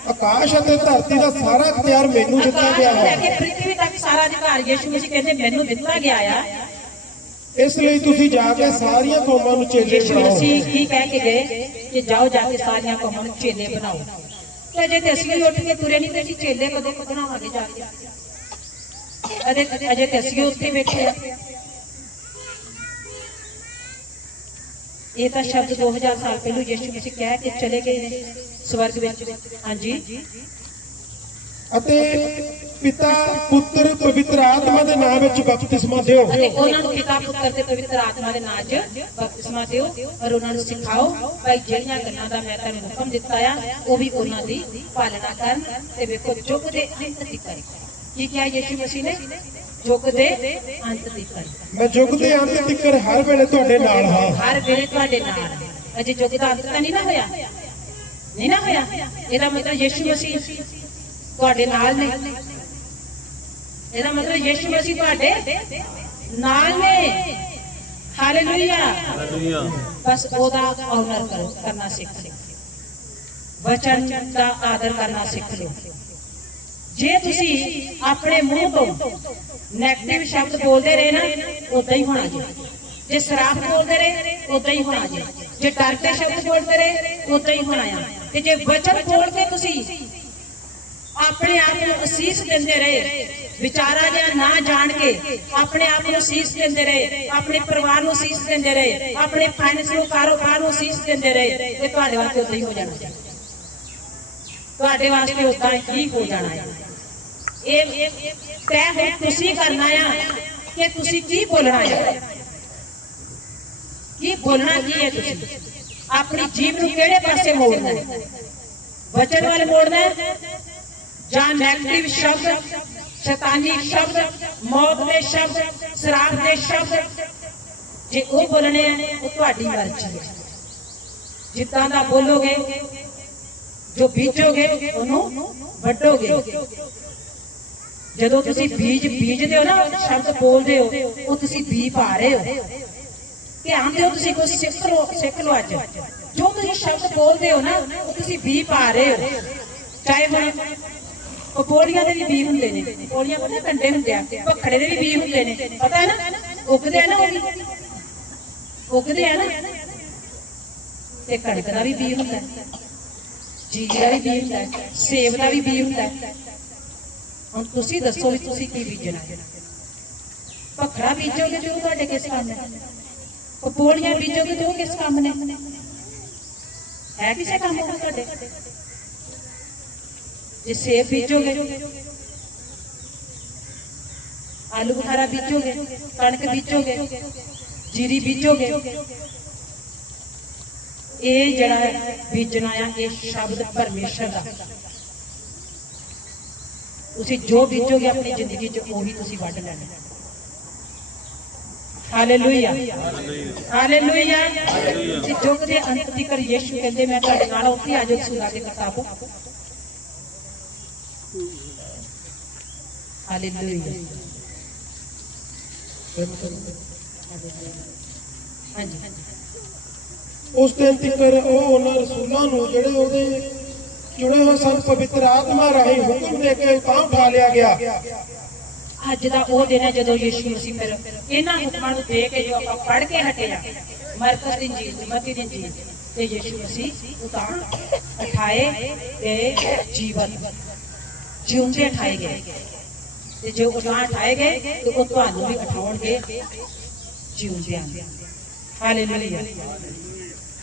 ਆਕਾਸ਼ ਅਤੇ ਧਰਤੀ ਦਾ ਸਾਰਾ ਅਖਤਿਆਰ ਮੈਨੂੰ ਦਿੱਤਾ ਗਿਆ ਹੈ। ਕੇ ਪ੍ਰਿਥਵੀ ਤੱਕ ਸਾਰਾ ਅਧਿਕਾਰ ਯਿਸੂ ਮਸੀਹ ਕਹਿੰਦੇ ਮੈਨੂੰ ਦਿੱਤਾ ਗਿਆ ਆ। ਇਸ ਲਈ ਤੁਸੀਂ ਜਾ ਕੇ ਸਾਰੀਆਂ ਕੌਮਾਂ ਨੂੰ ਚੇਲੇ ਯਿਸੂ ਬਣਾਓ। ਮਸੀਹ ਕੀ ਕਹਿ ਕੇ ਗਏ ਕਿ ਜਾਓ ਜਾ ਕੇ ਸਾਰੀਆਂ ਕੌਮਾਂ ਨੂੰ ਚੇਲੇ ਬਣਾਓ। ਤੇ ਜੇ ਤੇ ਅਸੀਂ ਉੱਠ ਕੇ ਤੁਰੇ ਨਹੀਂ ਤੇ ਅਸੀਂ ਚੇਲੇ ਕਦੋਂ ਬਣਾਵਾਂਗੇ ਜਾ ਕੇ? ਅਜੇ ਅਜੇ ਤੇ ਅਸੀਂ ਉੱਥੇ ਬੈਠੇ ਆ। ਇਹ ਤਾਂ ਸ਼ਬਦ 2000 ਸਾਲ ਪਹਿਲਾਂ ਯਿਸੂ ਮਸੀਹ ਕਹਿ ਕੇ ਚਲੇ ਗਏ ਨੇ ਸਵਰਗ ਵਿੱਚ। ਹਾਂਜੀ। ਅਤੇ ਪਿਤਾ ਪੁੱਤਰ ਪਵਿੱਤਰ ਆਤਮਾ ਦੇ ਨਾਮ ਵਿੱਚ ਬਪਤਿਸਮਾ ਦਿਓ। ਅਤੇ ਉਹਨਾਂ ਨੂੰ ਪਿਤਾ ਪੁੱਤਰ ਤੇ ਪਵਿੱਤਰ ਆਤਮਾ ਦੇ ਨਾਮ 'ਚ ਬਪਤਿਸਮਾ ਦਿਓ। ਔਰ ਉਹਨਾਂ ਨੂੰ ਸਿਖਾਓ ਭਾਈ ਜਿਹੜੀਆਂ ਗੱਲਾਂ ਦਾ ਮੈਂ ਤੁਹਾਨੂੰ ਹੁਕਮ ਦਿੱਤਾ ਆ ਉਹ ਵੀ ਉਹਨਾਂ ਦੀ ਪਾਲਣਾ ਕਰਨ ਤੇ ਵੇਖੋ ਯੁੱਗ ਦੇ ਅੰਤ ਤੱਕ ਕੀ ਕਿਹਾ ਯਿਸੂ ਮਸੀਹ ਨੇ? ਯੁੱਗ ਦੇ ਅੰਤ ਤੱਕ ਮੈਂ ਯੁੱਗ ਦੇ ਅੰਤ ਤੱਕ ਹਰ ਵੇਲੇ ਤੁਹਾਡੇ ਨਾਲ ਹਾਂ। ਹਰ ਵੇਲੇ ਤੁਹਾਡੇ ਨਾਲ। ਅਜੇ ਯੁੱਗ ਦਾ ਅੰਤ ਤਾਂ ਨਹੀਂ ਨਾ ਹੋਇਆ? ਨਹੀਂ ਨਾ ਹੋਇਆ? ਇਹਦਾ ਮਤਲਬ ਯਿਸੂ ਮਸੀਹ ਤੁਹਾਡੇ ਨਾਲ ਨੇ। ਇਹਦਾ ਮਤਲਬ ਯਿਸੂ ਮਸੀਹ ਤੁਹਾਡੇ ਨਾਲ ਨੇ। ਹਾਲੇਲੂਇਆ। ਹਾਲੇਲੂਇਆ। ਬਸ ਉਹਦਾ ਆਨਰ ਕਰੋ ਕਰਨਾ ਸਿੱਖ ਲਿਓ। ਵਚਨ ਦਾ ਆਦਰ ਕਰਨਾ ਸਿੱਖ ਲਿਓ। ਜੇ ਤੁਸੀਂ ਆਪਣੇ ਮੂੰਹ ਤੋਂ 네ਗੇਟਿਵ ਸ਼ਬਦ ਬੋਲਦੇ ਰਹੇ ਨਾ ਉਦਾਂ ਹੀ ਹੋਣਾ ਜੀ। ਜੇ ਸ਼ਰਾਬ ਬੋਲਦੇ ਰਹੇ ਉਦਾਂ ਹੀ ਹੋਣਾ ਜੀ। ਜੇ ਡਰ ਦੇ ਸ਼ਬਦ ਬੋਲਦੇ ਰਹੇ ਉਦਾਂ ਹੀ ਹੋਣਾ ਆ। ਤੇ ਜੇ ਵਚਨ ਬੋਲ ਕੇ ਤੁਸੀਂ ਆਪਣੇ ਆਪ ਨੂੰ ਅਸੀਸ ਦਿੰਦੇ ਰਹੇ, ਵਿਚਾਰਾ ਜਾਂ ਨਾ ਜਾਣ ਕੇ ਆਪਣੇ ਆਪ ਨੂੰ ਅਸੀਸ ਦਿੰਦੇ ਰਹੇ, ਆਪਣੇ ਪਰਿਵਾਰ ਨੂੰ ਅਸੀਸ ਦਿੰਦੇ ਰਹੇ, ਆਪਣੇ ਫਾਈਨੈਂਸ ਨੂੰ, ਕਾਰੋਬਾਰ ਨੂੰ ਅਸੀਸ ਦਿੰਦੇ ਰਹੇ, ਤੇ ਤੁਹਾਡੇ ਵਾਸਤੇ ਉਦਾਂ ਹੀ ਹੋ ਜਾਣਾ। ਤੁਹਾਡੇ ਵਾਸਤੇ ਉਦਾਂ ਹੀ ਹੋ ਜਾਣਾ ਹੈ। ਇਹ ਤੈਅ ਹੁਣ ਤੁਸੀਂ ਕਰਨਾ ਆ ਕਿ ਤੁਸੀਂ ਕੀ ਬੋਲਣਾ ਹੈ ਕੀ ਬੋਲਣਾ ਕੀ ਹੈ ਤੁਸੀਂ? ਆਪਣੀ ਜੀਭ ਨੂੰ ਕਿਹੜੇ ਪਾਸੇ ਮੋੜਨਾ ਹੈ? ਵਚਨ ਵੱਲ ਮੋੜਨਾ ਹੈ? ਜਾਂ ਨੈਗੇਟਿਵ ਸ਼ਬਦ, ਸ਼ੈਤਾਨੀ ਸ਼ਬਦ, ਮੌਤ ਦੇ ਸ਼ਬਦ ਸ਼ਰਾਬ ਦੇ ਸ਼ਬਦ? ਜੇ ਉਹ ਬੋਲਣੇ ਆ, ਉਹ ਤੁਹਾਡੀ ਮਰਜ਼ੀ ਹੈ। ਜਿੱਦਾਂ ਦਾ ਬੋਲੋਗੇ ਜੋ ਬੀਜੋਗੇ, ਉਹਨੂੰ ਵੱਢੋਗੇ। ਜਦੋਂ ਤੁਸੀਂ ਬੀਜ ਬੀਜਦੇ ਹੋ ਨਾ, ਸ਼ਬਦ ਬੋਲਦੇ ਹੋ, ਉਹ ਤੁਸੀਂ ਬੀ ਪਾ ਰਹੇ ਹੋ। ਧਿਆਨ ਦਿਓ ਤੁਸੀਂ ਕੁਝ ਸਿੱਖ ਲਓ ਸਿੱਖ ਲਓ ਅੱਜ। ਜੋ ਤੁਸੀਂ ਸ਼ਬਦ ਬੋਲਦੇ ਹੋ ਨਾ, ਉਹ ਤੁਸੀਂ ਬੀ ਪਾ ਰਹੇ ਹੋ। ਚਾਹੇ ਹੁਣ ਪਪੋਲੀਆਂ ਦੇ ਵੀ ਬੀ ਹੁੰਦੇ ਨੇ ਪਪੋਲੀਆਂ ਪਤਾ ਕੰਡੇ ਹੁੰਦੇ ਆ, ਭਖੜੇ ਦੇ ਵੀ ਬੀ ਹੁੰਦੇ ਨੇ, ਪਤਾ ਹੈ ਨਾ? ਉੱਗਦੇ ਆ ਨਾ ਉਹ ਵੀ। ਉੱਗਦੇ ਆ ਨਾ। ਤੇ ਕਣਕ ਦਾ ਵੀ ਬੀ ਹੁੰਦਾ। ਹੈ ਦਾ ਵੀ ਬੀ ਹੁੰਦਾ ਸੇਬ ਦਾ ਵੀ ਬੀ ਹੁੰਦਾ ਹੁਣ ਤੁਸੀਂ ਦੱਸੋ ਵੀ ਤੁਸੀਂ ਕੀ ਬੀਜਣਾ ਹੈ? ਭਖੜਾ ਬੀਜੋਗੇ ਤੇ ਉਹ ਤੁਹਾਡੇ ਕਿਸ ਕੰਮ ਹੈ ਪਪੋਲੀਆਂ ਬੀਜੋਗੇ ਤੇ ਉਹ ਕਿਸ ਕੰਮ ਨੇ? ਹੈ ਕਿਸੇ ਕੰਮ ਉਹ ਤੁਹਾਡੇ? ਜੇ ਸੇਬ ਬੀਜੋਗੇ, ਆਲੂ ਬੁਖਾਰਾ ਬੀਜੋਗੇ, ਕਣਕ ਬੀਜੋਗੇ, ਜੀਰੀ ਬੀਜੋਗੇ ਇਹ ਜਿਹੜਾ ਬੀਜਣਾ ਆ ਇਹ ਸ਼ਬਦ ਪਰਮੇਸ਼ਰ ਦਾ। ਤੁਸੀਂ ਜੋ ਬੀਜੋਗੇ ਆਪਣੀ ਜ਼ਿੰਦਗੀ 'ਚ ਉਹੀ ਤੁਸੀਂ ਵੱਢ ਲੈਣਾ। ਹਾਲੇਲੂਇਆ ਹਾਲੇਲੂਇਆ ਯੁੱਗ ਦੇ ਅੰਤ ਦੀ ਕਰ ਯਿਸੂ ਕਹਿੰਦੇ ਮੈਂ ਤੁਹਾਡੇ ਨਾਲ ਉੱਥੇ ਆ ਜਾਓ ਸੁਣਾ ਦੇ ਕਿਤਾਬ ਹਾਲੇਲੂਇਆ ਹਾਂਜੀ। ਉਸ ਦਿਨ ਤੱਕ ਉਹ ਉਹਨਾਂ ਰਸੂਲਾਂ ਨੂੰ ਜਿਹੜੇ ਉਹਦੇ ਜੁੜੇ ਹੋਏ ਸਨ, ਪਵਿੱਤਰ ਆਤਮਾ ਰਾਹੀਂ ਹੁਕਮ ਦੇ ਕੇ ਤਾਂ ਉਠਾ ਲਿਆ ਗਿਆ। ਅੱਜ ਦਾ ਉਹ ਦਿਨ ਹੈ ਜਦੋਂ ਯੀਸ਼ੂ ਮਸੀਹ ਫਿਰ ਇਹਨਾਂ ਹੁਕਮਾਂ ਨੂੰ ਦੇ ਕੇ ਜੋ ਆਪਾਂ ਪੜ੍ਹ ਕੇ ਹਟੇ ਆ ਮਰਕਸ ਦੀ ਇੰਜੀਲ ਮਤੀ ਦੀ ਇੰਜੀਲ ਤੇ ਯੀਸ਼ੂ ਮਸੀਹ ਉਤਾਂ ਉਠਾਏ ਤੇ ਜੀਵਨ ਜਿਉਂਦੇ ਉਠਾਏ ਗਏ। ਤੇ ਜੋ ਉਤਾਂ ਉਠਾਏ ਗਏ, ਤੇ ਉਹ ਤੁਹਾਨੂੰ ਵੀ ਉਠਾਉਣਗੇ ਜਿਉਂਦਿਆਂ ਹਾਲੇਲੂਇਆ।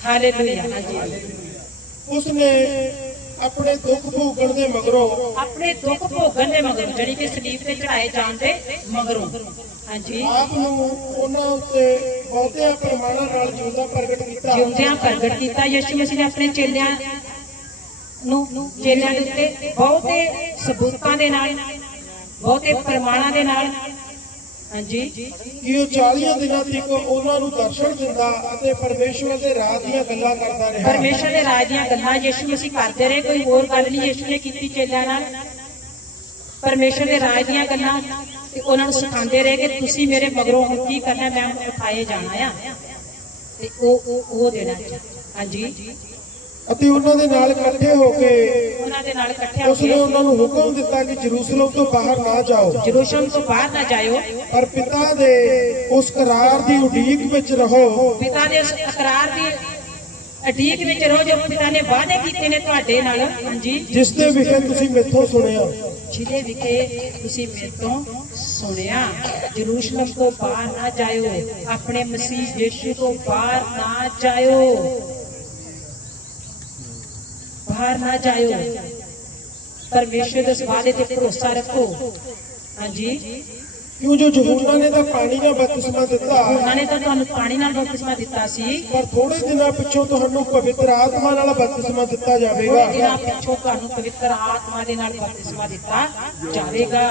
ਹਾਲੇਲੂਇਆ ਹਾਂਜੀ। ਉਸਨੇ ਆਪਣੇ ਦੁੱਖ ਭੋਗਣ ਦੇ ਮਗਰੋਂ ਆਪਣੇ ਦੁੱਖ ਭੋਗਣ ਦੇ ਮਗਰੋਂ ਜਿਹੜੀ ਕਿ ਸਲੀਬ ਤੇ ਚੜਾਏ ਜਾਣ ਦੇ ਮਗਰੋਂ। ਹਾਂਜੀ। ਆਪ ਨੂੰ ਉਹਨਾਂ ਉੱਤੇ ਬਹੁਤਿਆਂ ਪ੍ਰਮਾਣਾਂ ਨਾਲ ਜਿਉਂਦਾ ਪ੍ਰਗਟ ਕੀਤਾ। ਜਿਉਂਦਿਆਂ ਪ੍ਰਗਟ ਕੀਤਾ। ਯਿਸੂ ਮਸੀਹ ਨੇ ਆਪਣੇ ਚੇਲਿਆਂ ਨੂੰ ਚੇਲਿਆਂ ਦੇ ਉੱਤੇ ਬਹੁਤੇ ਸਬੂਤਾਂ ਦੇ ਨਾਲ ਬਹੁਤੇ ਪ੍ਰਮਾਣਾਂ ਦੇ ਨਾਲ ਹਾਂਜੀ। ਕਿ ਉਹ 40 ਦਿਨਾਂ ਤੱਕ ਉਹਨਾਂ ਨੂੰ ਦਰਸ਼ਨ ਦਿੰਦਾ ਅਤੇ ਪਰਮੇਸ਼ਵਰ ਦੇ ਰਾਹ ਦੀਆਂ ਗੱਲਾਂ ਕਰਦਾ ਰਿਹਾ। ਪਰਮੇਸ਼ਰ ਦੇ ਰਾਜ ਦੀਆਂ ਗੱਲਾਂ ਯਿਸੂ ਮਸੀਹ ਕਰਦੇ ਰਹੇ ਕੋਈ ਹੋਰ ਗੱਲ ਨਹੀਂ ਯਿਸੂ ਨੇ ਕੀਤੀ ਚੇਲਿਆਂ ਨਾਲ। ਪਰਮੇਸ਼ਰ ਦੇ ਰਾਜ ਦੀਆਂ ਗੱਲਾਂ ਤੇ ਉਹਨਾਂ ਨੂੰ ਸਿਖਾਉਂਦੇ ਰਹੇ ਕਿ ਤੁਸੀਂ ਮੇਰੇ ਮਗਰੋਂ ਹੁਣ ਕੀ ਕਰਨਾ ਮੈਂ ਉਠਾਏ ਜਾਣਾ ਆ। ਤੇ ਉਹ ਉਹ ਉਹ ਦੇਣਾ ਹਾਂਜੀ। ਅਤੇ ਉਹਨਾਂ ਦੇ ਨਾਲ ਇਕੱਠੇ ਹੋ ਕੇ ਉਹਨਾਂ ਦੇ ਨਾਲ ਇਕੱਠੇ ਹੋ ਉਸਨੇ ਉਹਨਾਂ ਨੂੰ ਹੁਕਮ ਦਿੱਤਾ ਕਿ ਜਰੂਸਲਮ ਤੋਂ ਬਾਹਰ ਨਾ ਜਾਓ। ਜਰੂਸ਼ਲਮ ਤੋਂ ਬਾਹਰ ਨਾ ਜਾਇਓ। ਪਰ ਪਿਤਾ ਦੇ ਉਸ ਕਰਾਰ ਦੀ ਉਡੀਕ ਵਿੱਚ ਰਹੋ। ਪਿਤਾ ਦੇ ਉਸ ਇਕਰਾਰ ਦੀ ਅਡੀਕ ਵਿੱਚ ਰਹੋ ਜੋ ਪਿਤਾ ਨੇ ਵਾਅਦੇ ਕੀਤੇ ਨੇ ਤੁਹਾਡੇ ਨਾਲ। ਹਾਂਜੀ। ਜਿਸ ਦੇ ਵਿਖੇ ਤੁਸੀਂ ਮੈਥੋਂ ਸੁਣਿਆ। ਜਿਹਦੇ ਵਿਖੇ ਤੁਸੀਂ ਮੇਰੇ ਤੋਂ ਸੁਣਿਆ। ਜਰੂਸ਼ਲਮ ਤੋਂ ਬਾਹਰ ਨਾ ਜਾਇਓ। ਆਪਣੇ ਮਸੀਹ ਯੀਸ਼ੂ ਤੋਂ ਬਾਹਰ ਨਾ ਜਾਇਓ। ਬਾਹਰ ਨਾ ਜਾਇਓ। ਪਰਮੇਸ਼ਰ ਦੇ ਵਾਅਦੇ ਤੇ ਭਰੋਸਾ ਰੱਖੋ। ਹਾਂਜੀ। ਕਿਉਂ ਜੋ ਯਹੂਨਾ ਨੇ ਤਾਂ ਪਾਣੀ ਨਾਲ ਬਪਤਿਸਮਾ ਦਿੱਤਾ। ਉਹਨਾਂ ਨੇ ਤਾਂ ਤੁਹਾਨੂੰ ਪਾਣੀ ਨਾਲ ਬਪਤਿਸਮਾ ਦਿੱਤਾ ਸੀ। ਪਰ ਥੋੜੇ ਦਿਨਾਂ ਪਿੱਛੋਂ ਤੁਹਾਨੂੰ ਪਵਿੱਤਰ ਆਤਮਾ ਨਾਲ ਬਪਤਿਸਮਾ ਦਿੱਤਾ ਜਾਵੇਗਾ। ਜਿਹਨਾਂ ਪਿੱਛੋਂ ਤੁਹਾਨੂੰ ਪਵਿੱਤਰ ਆਤਮਾ ਦੇ ਨਾਲ ਬਪਤਿਸਮਾ ਦਿੱਤਾ ਜਾਵੇਗਾ।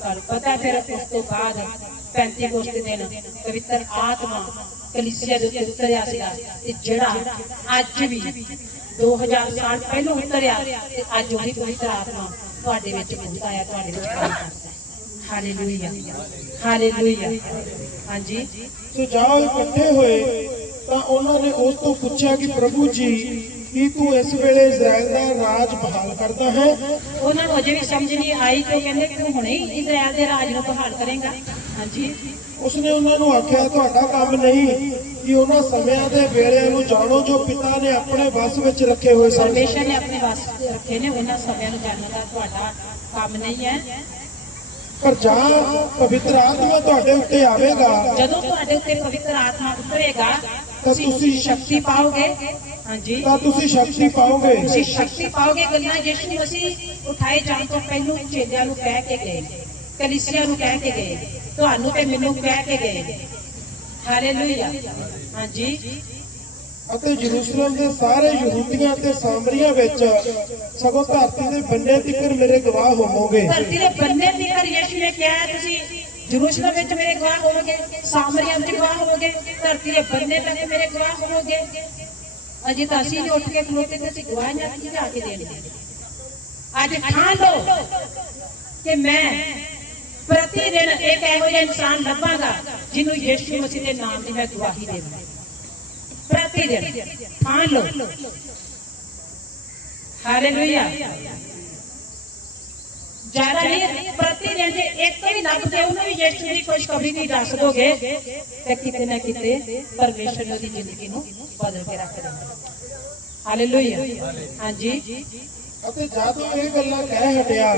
ਤੁਹਾਨੂੰ ਪਤਾ ਫਿਰ ਉਸ ਤੋਂ ਬਾਅਦ 35 ਅਗਸਤ ਦੇ ਦਿਨ ਪਵਿੱਤਰ ਆਤਮਾ ਕਲੀਸਿਆ ਦੇ ਉੱਤੇ ਉਤਰਿਆ ਸੀਗਾ। ਤੇ ਜਿਹੜਾ ਅੱਜ ਵੀ 2000 ਸਾਲ ਪਹਿਲਾਂ ਉਤਰਿਆ ਤੇ ਅੱਜ ਉਹੀ ਪਵਿੱਤਰ ਆਤਮਾ ਤੁਹਾਡੇ ਵਿੱਚ ਹੁੰਦਾ ਹੈ ਤੁਹਾਡੇ ਵਿੱਚ ਕੰਮ ਕਰਦਾ ਹੈ। Hallelujah hallelujah. ਹਾਂਜੀ। ਸੋ ਜਾਓ ਇਕੱਠੇ ਹੋਏ ਤਾਂ ਉਹਨਾਂ ਨੇ ਉਸ ਤੋਂ ਪੁੱਛਿਆ ਕਿ ਪ੍ਰਭੂ ਜੀ ਕੀ ਤੂੰ ਇਸ ਵੇਲੇ ਇਜ਼ਰਾਈਲ ਦਾ ਰਾਜ ਬਹਾਲ ਕਰਦਾ ਹੈ? ਉਹਨਾਂ ਨੂੰ ਅਜੇ ਵੀ ਸਮਝ ਨਹੀਂ ਆਈ ਕਿ ਉਹ ਕਹਿੰਦੇ ਤੂੰ ਹੁਣੇ ਹੀ ਇਜ਼ਰਾਈਲ ਦੇ ਰਾਜ ਨੂੰ ਬਹਾਲ ਕਰੇਗਾ। ਹਾਂਜੀ। ਉਸਨੇ ਉਹਨਾਂ ਨੂੰ ਆਖਿਆ ਤੁਹਾਡਾ ਕੰਮ ਨਹੀਂ। ਕਿ ਉਹਨਾਂ ਸਮਿਆਂ ਦੇ ਵੇਲਿਆਂ ਨੂੰ ਜਾਣੋ ਜੋ ਪਿਤਾ ਨੇ ਆਪਣੇ ਵਸ ਵਿੱਚ ਰੱਖੇ ਹੋਏ ਸਨ। ਪਰਮੇਸ਼ਰ ਨੇ ਆਪਣੇ ਵਾਸ ਰੱਖੇ ਨੇ ਉਹਨਾਂ ਸਮਿਆਂ ਨੂੰ ਜਾਣਨ ਦਾ ਤੁਹਾਡਾ ਕੰਮ ਨਹੀਂ ਹੈ। ਪਰ ਜਾਂ ਪਵਿੱਤਰ ਆਤਮਾ ਤੁਹਾਡੇ ਉੱਤੇ ਆਵੇਗਾ। ਜਦੋਂ ਤੁਹਾਡੇ ਉੱਤੇ ਪਵਿੱਤਰ ਆਤਮਾ ਉਤਰੇਗਾ ਤਾਂ ਤੁਸੀਂ ਤੁਸੀਂ ਸ਼ਕਤੀ ਪਾਓਗੇ। ਹਾਂਜੀ। ਤਾਂ ਤੁਸੀਂ ਸ਼ਕਤੀ ਪਾਓਗੇ। ਤੁਸੀਂ ਸ਼ਕਤੀ ਪਾਓਗੇ ਗੱਲਾਂ ਯਿਸੂ ਮਸੀਹ ਉਠਾਏ ਜਾਣ ਤੋਂ ਪਹਿਲਾਂ ਚੇਲਿਆਂ ਨੂੰ ਕਹਿ ਕੇ ਗਏ ਕਲੀਸਿਆ ਨੂੰ ਕਹਿ ਕੇ ਗਏ ਤੁਹਾਨੂੰ ਤੇ ਮੈਨੂੰ ਕਹਿ ਕੇ ਗਏ। ਹਾਲੇਲੂਇਆ ਹਾਂਜੀ। ਅਤੇ ਯਰੂਸ਼ਲਮ ਦੇ ਸਾਰੇ ਯਹੂਦੀਆਂ ਤੇ ਸਾਮਰੀਆਂ ਵਿੱਚ ਸਗੋਂ ਧਰਤੀ ਦੇ ਬੰਨੇ ਤੀਕਰ ਮੇਰੇ ਗਵਾਹ ਹੋਵੋਗੇ। ਧਰਤੀ ਦੇ ਬੰਨੇ ਦੀ ਕਰ ਯਿਸੂ ਨੇ ਕਿਹਾ ਤੁਸੀਂ ਜਰੂਸਲਮ ਵਿੱਚ ਮੇਰੇ ਗਵਾਹ ਹੋਵੋਗੇ ਸਾਮਰੀਆ ਵਿੱਚ ਗਵਾਹ ਹੋਵੋਗੇ ਧਰਤੀ ਦੇ ਬੰਨੇ ਤੱਕ ਮੇਰੇ ਗਵਾਹ ਹੋਵੋਗੇ। ਅਜੇ ਤਾਂ ਅਸੀਂ ਜੇ ਉੱਠ ਕੇ ਖਲੋਤੇ ਤੇ ਅਸੀਂ ਗਵਾਹੀਆਂ ਕੀ ਜਾ ਕੇ ਦੇਣਗੇ? ਅੱਜ ਠਾਣ ਲਓ ਕਿ ਮੈਂ ਪ੍ਰਤੀ ਦਿਨ ਇੱਕ ਇਹੋ ਜਿਹਾ ਇਨਸਾਨ ਲੱਭਾਂਗਾ, ਜਿਹਨੂੰ ਯਿਸੂ ਮਸੀਹ ਦੇ ਨਾਮ ਦੀ ਮੈਂ ਗਵਾਹੀ ਦੇਵਾਂ। ਪ੍ਰਤੀ ਦਿਨ ਠਾਣ ਲਓ। ਹਾਲੇਲੂਇਆ ਜ਼ਿਆਦਾ ਨਹੀਂ ਪ੍ਰਤੀ ਦਿਨ ਜੇ ਇੱਕ ਵੀ ਲੱਭ ਉਹਨੂੰ ਵੀ ਯਿਸੂ ਦੀ ਖੁਸ਼ਖਬਰੀ ਨਹੀਂ ਦੱਸ ਦੋਗੇ, ਤੇ ਕਿਤੇ ਨਾ ਕਿਤੇ ਪਰਮੇਸ਼ਰ ਉਹਦੀ ਜ਼ਿੰਦਗੀ ਨੂੰ ਬਦਲ ਕੇ ਰੱਖ ਦੇਣਾ ਹਾਲੇਲੂਇਆ ਹਾਂਜੀ। ਅਤੇ ਜਦੋਂ ਇਹ ਗੱਲਾਂ ਕਹਿ ਹਟਿਆ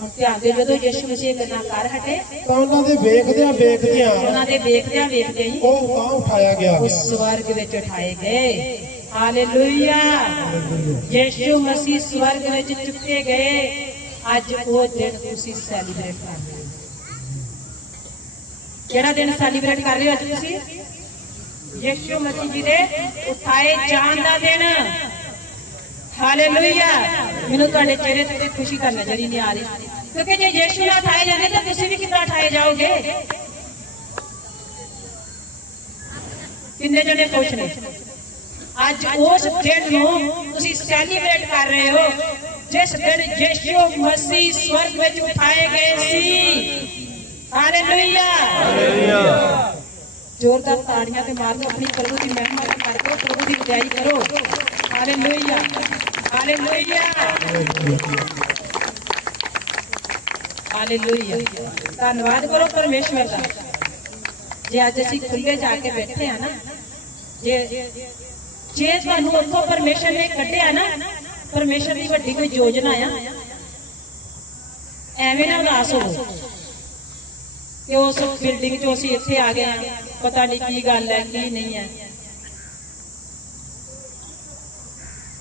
ਹੁਣ ਧਿਆਨ ਦੇ ਜਦੋਂ ਯਿਸੂ ਮਸੀਹ ਇਹ ਗੱਲਾਂ ਕਰ ਹਟੇ ਤਾਂ ਉਹਨਾਂ ਦੇ ਵੇਖਦਿਆਂ ਵੇਖਦਿਆਂ ਉਹਨਾਂ ਦੇ ਵੇਖਦਿਆਂ ਵੇਖਦੇ ਹੀ ਉਹ ਤਾਂ ਉਠਾਇਆ ਗਿਆ ਉਸ ਸਵਰਗ ਵਿੱਚ ਉਠਾਏ ਗਏ। ਹਾਲੇਲੂਇਆ। ਯਿਸੂ ਮਸੀਹ ਸਵਰਗ ਵਿੱਚ ਚੁੱਕੇ ਗਏ। ਅੱਜ ਉਹ ਦਿਨ ਤੁਸੀਂ ਸੈਲੀਬ੍ਰੇਟ ਕਰ ਰਹੇ ਹੋ। ਕਿਹੜਾ ਦਿਨ ਸੈਲੀਬ੍ਰੇਟ ਕਰ ਰਹੇ ਹੋ ਅੱਜ ਤੁਸੀਂ? ਯਿਸੂ ਮਸੀਹ ਜੀ ਦੇ ਉਠਾਏ ਜਾਣ ਦਾ ਦਿਨ। ਹਾਲੇਲੂਇਆ ਮੈਨੂੰ ਤੁਹਾਡੇ ਚਿਹਰੇ ਤੇ ਖੁਸ਼ੀ ਤਾਂ ਨਜ਼ਰ ਹੀ ਨਹੀਂ ਆ ਰਹੀ। ਕਿਉਂਕਿ ਜੇ ਯਿਸੂ ਨਾਲ ਉਠਾਏ ਜਾਂਦੇ ਤਾਂ ਤੁਸੀਂ ਵੀ ਕਿੱਦਾਂ ਉਠਾਏ ਜਾਓਗੇ? ਕਿੰਨੇ ਜਣੇ ਖੁਸ਼ ਨੇ? ਅੱਜ ਉਸ ਦਿਨ ਨੂੰ ਤੁਸੀਂ ਸੈਲੀਬ੍ਰੇਟ ਕਰ ਰਹੇ ਹੋ ਜਿਸ ਦਿਨ ਯਿਸੂ ਮਸੀਹ ਸਵਰਗ ਵਿੱਚ ਉਠਾਏ ਗਏ ਸੀ। ਹਾਲੇਲੂਇਆ ਜ਼ੋਰਦਾਰ ਤਾੜੀਆਂ ਤੇ ਮਾਰ ਆਪਣੀ ਪ੍ਰਭੂ ਦੀ ਮਹਿਮਾ ਕਰੋ ਪ੍ਰਭੂ ਦੀ ਵਡਿਆਈ ਕਰੋ। ਹਾਲੇਲੂਇਆ ਹਾਲੇਲੂਇਆ ਧੰਨਵਾਦ ਕਰੋ ਪਰਮੇਸ਼ਵਰ ਦਾ। ਜੇ ਅੱਜ ਅਸੀਂ ਖੁੱਲੇ ਜਾ ਕੇ ਬੈਠੇ ਆ ਨਾ, ਜੇ ਜੇ ਤੁਹਾਨੂੰ ਉੱਥੋਂ ਪਰਮੇਸ਼ਰ ਨੇ ਕੱਢਿਆ ਨਾ ਪਰਮੇਸ਼ਰ ਦੀ ਵੱਡੀ ਕੋਈ ਯੋਜਨਾ ਆ, ਐਵੇਂ ਨਾ ਉਦਾਸ ਹੋਵੋ। ਕਿ ਉਸ ਬਿਲਡਿੰਗ 'ਚੋਂ ਅਸੀਂ ਇੱਥੇ ਆ ਗਏ ਆ, ਪਤਾ ਨਹੀਂ ਕੀ ਗੱਲ ਹੈ, ਕੀ ਨਹੀਂ ਹੈ।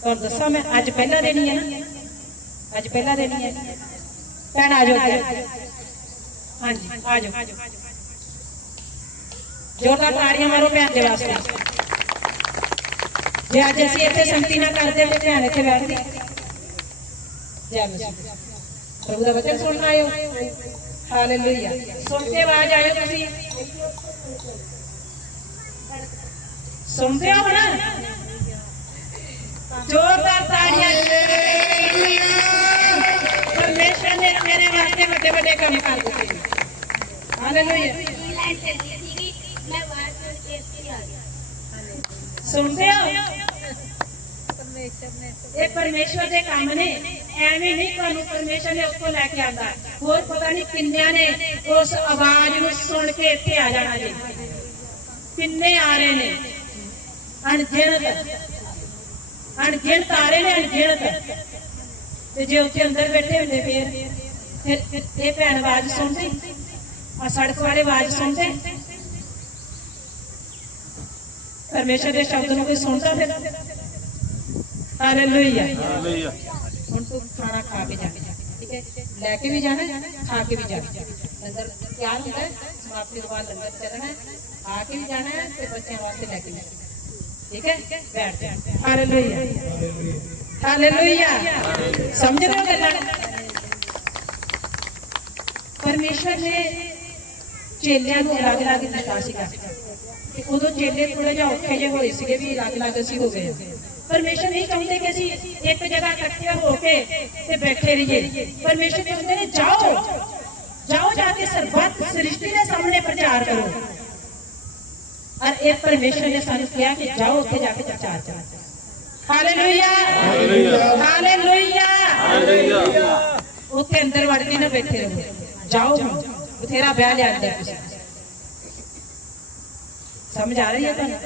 ਔਰ ਦੱਸਾਂ ਮੈਂ, ਅੱਜ ਪਹਿਲਾ ਦਿਨ ਹੀ ਹੈ ਨਾ। ਅੱਜ ਪਹਿਲਾ ਦਿਨ ਹੀ ਹੈ। ਭੈਣ, ਆ ਜਾਓ ਅੱਗੇ। ਹਾਂਜੀ, ਆ ਜਾਓ। ਜੋਰਦਾਰ ਤਾੜੀਆਂ ਮਾਰੋ ਭੈਣ ਦੇ ਵਾਸਤੇ। ਜੇ ਅੱਜ ਅਸੀਂ ਇੱਥੇ ਸੰਗਤੀ ਨਾ ਕਰਦੇ ਤੇ ਭੈਣ ਇੱਥੇ ਬੈਠਦੀ। ਜੈ ਮਸੀਹ। ਪ੍ਰਭੂ ਦਾ ਵਚਨ ਸੁਣਨ ਆਇਓ ਹਾਲੇਲੂਇਆ। ਸੁਣ ਕੇ ਆਵਾਜ਼ ਆਇਓ ਤੁਸੀਂ। ਸੁਣਦੇ ਹੋ ਨਾ ਜ਼ੋਰਦਾਰ ਤਾੜੀਆਂ ਪਰਮੇਸ਼ਰ ਨੇ ਮੇਰੇ ਵਾਸਤੇ ਵੱਡੇ ਵੱਡੇ ਕੰਮ ਕਰ ਦਿੱਤੇ ਨੇ ਹਾਲੇਲੂਇਆ ਲਾਈਨ ਚੱਲੀ ਸੀਗੀ ਮੈਂ ਬਾਹਰ ਤੋਂ ਇੱਥੇ ਆ ਗਿਆ ਸੁਣਦੇ ਹੋ ਇਹ ਪਰਮੇਸ਼ਵਰ ਦੇ ਕੰਮ ਨੇ ਐਵੇਂ ਨਹੀਂ ਤੁਹਾਨੂੰ ਪਰਮੇਸ਼ਵਰ ਨੇ ਉੱਥੋਂ ਲੈ ਕੇ ਆਂਦਾ ਹੋਰ ਪਤਾ ਨਹੀਂ ਕਿੰਨਿਆਂ ਨੇ ਉਸ ਆਵਾਜ਼ ਨੂੰ ਸੁਣ ਕੇ ਇੱਥੇ ਆ ਜਾਣਾ ਜੀ ਕਿੰਨੇ ਆ ਰਹੇ ਨੇ ਅਣਗਿਣਤ ਅਣਗਿਣਤ ਆ ਰਹੇ ਨੇ ਅਣਗਿਣਤ। ਤੇ ਜੇ ਉੱਥੇ ਅੰਦਰ ਬੈਠੇ ਹੁੰਦੇ ਫੇਰ ਫਿਰ ਇਹ ਭੈਣ ਆਵਾਜ਼ ਸੁਣਦੀ ਆ ਸੜਕ ਵਾਲੇ ਆਵਾਜ਼ ਸੁਣਦੇ। ਪਰਮੇਸ਼ਰ ਦੇ ਸ਼ਬਦ ਨੂੰ ਕੋਈ ਸੁਣਦਾ ਫਿਰ? ਹਾਲੇਲੂਇਆ ਹੁਣ ਤੂੰ ਖਾਣਾ ਖਾ ਕੇ ਜਾ। ਠੀਕ ਹੈ? ਲੈ ਕੇ ਵੀ ਜਾਣਾ ਹੈ, ਖਾ ਕੇ ਵੀ ਜਾਣਾ। ਲੰਗਰ ਤਿਆਰ ਹੁੰਦਾ ਹੈ, ਸਮਾਪਤੀ ਤੋਂ ਬਾਅਦ ਲੰਗਰ ਚੱਲਣਾ ਹੈ, ਖਾ ਕੇ ਵੀ ਜਾਣਾ ਹੈ ਤੇ ਬੱਚਿਆਂ ਵਾਸਤੇ ਲੈ ਕੇ ਵੀ ਜਾਣਾ। ਹੈ। ਠੀਕ ਹੈ ਬੈਠ ਜਾ ਹਾਲੇਲੂਇਆ ਹਾਲੇਲੂਇਆ ਸਮਝ ਰਹੇ ਹੋ ਗੱਲਾਂ ਪਰਮੇਸ਼ਰ ਨੇ ਚੇਲਿਆਂ ਨੂੰ ਅਲੱਗ-ਅਲੱਗ ਦਿੱਤਾ ਸੀਗਾ ਤੇ ਉਦੋਂ ਚੇਲੇ ਥੋੜੇ ਜਿਹਾ ਔਖੇ ਜਿਹੇ ਹੋਏ ਸੀਗੇ ਵੀ ਅਲੱਗ-ਅਲੱਗ ਅਸੀਂ ਹੋ ਗਏ ਪਰਮੇਸ਼ਰ ਨਹੀਂ ਚਾਹੁੰਦੇ ਕਿ ਅਸੀਂ ਇੱਕ ਜਗ੍ਹਾ ਇਕੱਠੇ ਹੋ ਕੇ ਤੇ ਬੈਠੇ ਰਹੀਏ ਪਰਮੇਸ਼ਰ ਚਾਹੁੰਦੇ ਨੇ ਜਾਓ ਜਾਓ ਜਾ ਕੇ ਸਰਬੱਤ ਸ੍ਰਿਸ਼ਟੀ ਦੇ ਸਾਹਮਣੇ ਪ੍ਰਚਾਰ ਕਰੋ ਔਰ ਇਹ ਪਰਮੇਸ਼ਰ ਨੇ ਸਾਨੂੰ ਕਿਹਾ ਕਿ ਜਾਓ ਉੱਥੇ ਜਾ ਕੇ ਪ੍ਰਚਾਰ ਕਰੋ ਹਾਲੇਲੂਇਆ ਹਾਲੇਲੂਇਆ ਉੱਥੇ ਅੰਦਰ ਵੜ ਕੇ ਨਾ ਬੈਠੇ ਰਹੋ ਜਾਓ ਹੁਣ ਬਥੇਰਾ ਵਿਆਹ ਲਿਆਂਦਾ ਤੁਸੀਂ ਸਮਝ ਆ ਰਹੀ ਹੈ ਤੁਹਾਨੂੰ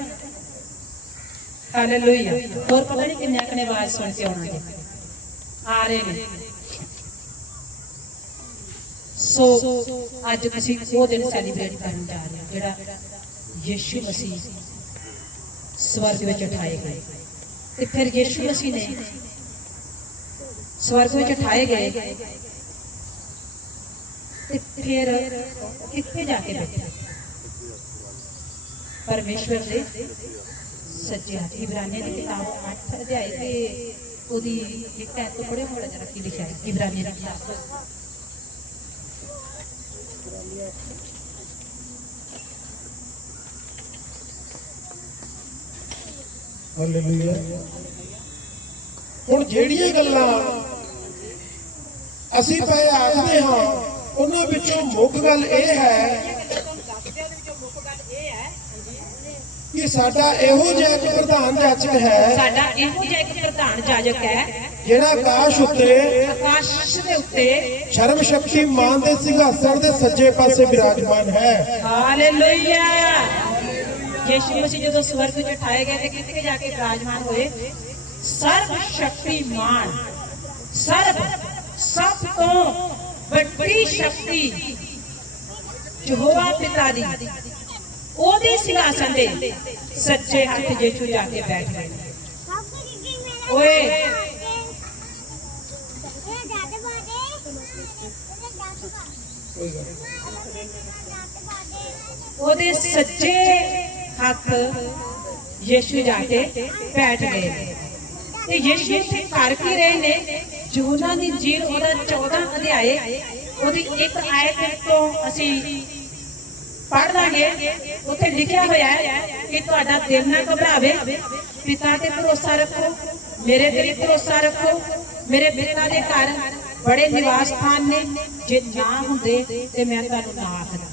ਹਾਲੇਲੂਇਆ ਹੋਰ ਪਤਾ ਨਹੀਂ ਕਿੰਨੇ ਕਨੇ ਆਵਾਜ਼ ਸੁਣ ਕੇ ਆਉਣਗੇ ਆ ਰਹੇ ਨੇ ਸੋ ਅੱਜ ਤੁਸੀਂ ਉਹ ਦਿਨ ਸੈਲੀਬ੍ਰੇਟ ਕਰਨ ਜਾ ਰਹੇ ਹੋ ਜਿਹੜਾ ਯੀਸ਼ੂ ਮਸੀਹ ਸਵਰਗ ਵਿੱਚ ਉਠਾਏ ਗਏ। ਤੇ ਫਿਰ ਯੀਸ਼ੂ ਮਸੀਹ ਨੇ ਸਵਰਗ ਵਿੱਚ ਉਠਾਏ ਗਏ ਤੇ ਫਿਰ ਕਿੱਥੇ ਜਾ ਕੇ ਬੈਠੇ? ਪਰਮੇਸ਼ਵਰ ਦੇ ਸੱਜੇ ਹੱਥ ਇਬਰਾਨੀ ਦੀ ਕਿਤਾਬ 8 ਅਧਿਆਇ ਤੇ ਉਹਦੀ ਇੱਕ ਐਤ ਤੋਂ ਪੜਿਓ ਹੋੜਾ ਜਰਾ ਕੀ ਲਿਖਿਆ ਹੈ ਦੀ ਕਿਤਾਬ। ਹਾਲੇਲੂਇਆ। ਹੁਣ ਜਿਹੜੀਆਂ ਗੱਲਾਂ ਅਸੀਂ ਪਏ ਆਖਦੇ ਹਾਂ ਉਹਨਾਂ ਵਿੱਚੋਂ ਮੁੱਖ ਗੱਲ ਇਹ ਹੈ ਕਿ ਸਾਡਾ ਇਹੋ ਜਿਹਾ ਇੱਕ ਪ੍ਰਧਾਨ ਜਾਚਕ ਹੈ ਸਾਡਾ ਇਹੋ ਜਿਹਾ ਇੱਕ ਪ੍ਰਧਾਨ ਜਾਜਕ ਹੈ ਜਿਹੜਾ ਆਕਾਸ਼ ਉੱਤੇ ਆਕਾਸ਼ ਦੇ ਉੱਤੇ ਸ਼ਰਮ ਸ਼ਕਤੀ ਮਾਨ ਦੇ ਸਿੰਘਾਸਣ ਦੇ ਸੱਜੇ ਪਾਸੇ ਵਿਰਾਜਮਾਨ ਹੈ। ਹਾਲੇਲੂਇਆ। ਯੀਸ਼ੂ ਮਸੀਹ ਜਦੋਂ ਸਵਰਗ ਵਿੱਚ ਉਠਾਏ ਗਏ ਤੇ ਕਿੱਥੇ ਜਾ ਕੇ ਬਿਰਾਜਮਾਨ ਹੋਏ ਸਰਬ ਸ਼ਕਤੀਮਾਨ ਸਰਬ ਸਭ ਤੋਂ ਵੱਡੀ ਸ਼ਕਤੀ ਯਹੋਵਾ ਪਿਤਾ ਦੀ ਉਹਦੇ ਸਿੰਘਾਸਣ ਦੇ ਸੱਜੇ ਹੱਥ ਯੀਸ਼ੂ ਜਾ ਕੇ ਬੈਠ ਗਏ ਓਏ ਉਹਦੇ ਸੱਜੇ ਹੱਥ ਯੀਸ਼ੂ ਜਾ ਕੇ ਬੈਠ ਗਏ। ਤੇ ਯੀਸ਼ੂ ਇੱਥੇ ਕਰ ਕੀ ਰਹੇ ਨੇ। ਯੋਹਨਾ ਦੀ ਜੀਲ ਉਹਦਾ 14 ਅਧਿਆਏ, ਉਹਦੀ ਇੱਕ ਆਇਤ ਤੋਂ ਅਸੀਂ ਪੜ੍ਹ ਲਾਂਗੇ। ਉੱਥੇ ਲਿਖਿਆ ਹੋਇਆ ਹੈ ਕਿ ਤੁਹਾਡਾ ਦਿਲ ਨਾ ਘਬਰਾਵੇ। ਪਿਤਾ ਤੇ ਭਰੋਸਾ ਰੱਖੋ, ਮੇਰੇ ਤੇ ਵੀ ਭਰੋਸਾ ਰੱਖੋ। ਮੇਰੇ ਪਿਤਾ ਦੇ ਘਰ ਬੜੇ ਨਿਵਾਸ ਸਥਾਨ ਨੇ। ਜੇ ਨਾ ਹੁੰਦੇ ਤੇ ਮੈਂ ਤੁਹਾਨੂੰ ਨਾ ਆਖਦਾ।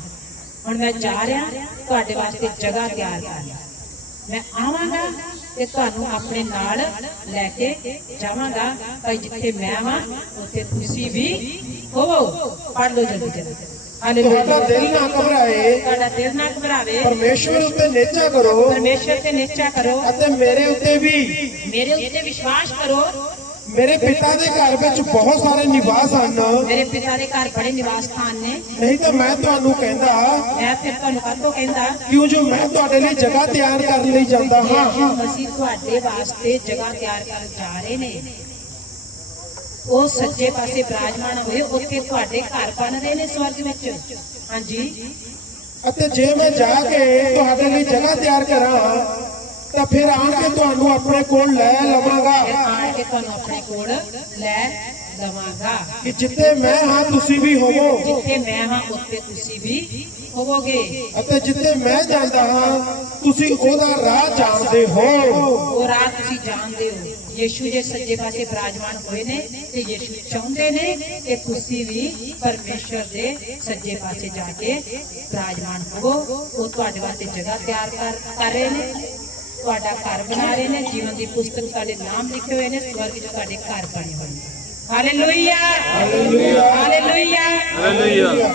ਹੁਣ ਮੈਂ ਜਾ ਰਿਹਾ ਤੁਹਾਡੇ ਵਾਸਤੇ ਜਗ੍ਹਾ ਤਿਆਰ ਕਰਨ। ਮੈਂ ਆਵਾਂਗਾ ਤੇ ਤੁਹਾਨੂੰ ਆਪਣੇ ਨਾਲ ਲੈ ਕੇ ਜਾਵਾਂਗਾ। ਭਾਈ ਜਿੱਥੇ ਮੈਂ ਆਵਾਂ ਉੱਥੇ ਤੁਸੀਂ ਵੀ ਹੋਵੋ। ਪੜ ਲਓ ਜਲਦੀ ਜਲਦੀ। ਤੁਹਾਡਾ ਦਿਲ ਨਾ ਘਬਰਾਏ। ਤੁਹਾਡਾ ਦਿਲ ਨਾ ਘਬਰਾਵੇ। ਪਰਮੇਸ਼ਵਰ ਉੱਤੇ ਨੇਚਾ ਕਰੋ। ਪਰਮੇਸ਼ਰ ਤੇ ਨਿਸ਼ਚਾ ਕਰੋ। ਅਤੇ ਮੇਰੇ ਉੱਤੇ ਵੀ। ਮੇਰੇ ਉੱਤੇ ਵਿਸ਼ਵਾਸ ਕਰੋ। ਮੇਰੇ ਪਿਤਾ ਦੇ ਘਰ ਵਿੱਚ ਬਹੁਤ ਸਾਰੇ ਨਿਵਾਸ ਹਨ। ਮੇਰੇ ਪਿਤਾ ਦੇ ਘਰ ਬੜੇ ਨਿਵਾਸ ਸਥਾਨ ਨੇ। ਨਹੀਂ ਤਾਂ ਮੈਂ ਤੁਹਾਨੂੰ ਕਹਿੰਦਾ ਮੈਂ ਫਿਰ ਤੁਹਾਨੂੰ ਕਦੋਂ ਕਹਿੰਦਾ? ਕਿਉਂ ਜੋ ਮੈਂ ਤੁਹਾਡੇ ਲਈ ਜਗ੍ਹਾ ਤਿਆਰ ਕਰਨ ਲਈ ਜਾਂਦਾ ਹਾਂ। ਮਸੀਹ ਤੁਹਾਡੇ ਵਾਸਤੇ ਜਗ੍ਹਾ ਤਿਆਰ ਕਰਨ ਜਾ ਰਹੇ ਨੇ। ਉਹ ਸੱਜੇ ਪਾਸੇ ਬਿਰਾਜਮਾਨ ਹੋਏ ਉੱਥੇ ਤੁਹਾਡੇ ਘਰ ਬਣ ਰਹੇ ਨੇ ਸਵਰਗ ਵਿੱਚ। ਹਾਂਜੀ। ਅਤੇ ਜੇ ਮੈਂ ਜਾ ਕੇ ਤੁਹਾਡੇ ਲਈ ਜਗ੍ਹਾ ਤਿਆਰ ਕਰਾਂ ਤਾਂ ਫਿਰ ਆਣ ਕੇ ਤੁਹਾਨੂੰ ਆਪਣੇ ਕੋਲ ਲੈ ਲਵਾਂਗਾ। ਆਣ ਕੇ ਤੁਹਾਨੂੰ ਆਪਣੇ ਕੋਲ ਲੈ ਲਵਾਂਗਾ। ਕਿ ਜਿੱਥੇ ਮੈਂ ਹਾਂ ਤੁਸੀਂ ਵੀ ਹੋਵੋ। ਜਿੱਥੇ ਮੈਂ ਹਾਂ ਉੱਥੇ ਤੁਸੀਂ ਵੀ ਹੋਵੋਗੇ। ਅਤੇ ਜਿੱਥੇ ਮੈਂ ਜਾਂਦਾ ਹਾਂ ਤੁਸੀਂ ਉਹਦਾ ਰਾਹ ਜਾਣਦੇ ਹੋ। ਉਹ ਰਾਤ ਤੁਸੀਂ ਜਾਣਦੇ ਹੋ। ਯੀਸ਼ੂ ਜੇ ਸੱਜੇ ਪਾਸੇ ਬਿਰਾਜਮਾਨ ਹੋਏ ਨੇ ਤੇ ਯੀਸ਼ੂ ਚਾਹੁੰਦੇ ਨੇ ਕਿ ਤੁਸੀਂ ਵੀ ਪਰਮੇਸ਼ਰ ਦੇ ਸੱਜੇ ਪਾਸੇ ਜਾ ਕੇ ਬਿਰਾਜਮਾਨ ਹੋਵੋ। ਉਹ ਤੁਹਾਡੇ ਵਾਸਤੇ ਜਗ੍ਹਾ ਤਿਆਰ ਕਰ ਰਹੇ ਨੇ। ਤੁਹਾਡਾ ਘਰ ਬਣਾ ਰਹੇ ਨੇ ਜੀਵਨ ਦੀ ਪੁਸਤਕ ਤੁਹਾਡੇ ਨਾਮ ਲਿਖੇ ਹੋਏ ਨੇ ਸਵਰਗ 'ਚ ਤੁਹਾਡੇ ਘਰ ਬਣੇ ਹੋਏ ਨੇ। Hallelujah hallelujah hallelujah.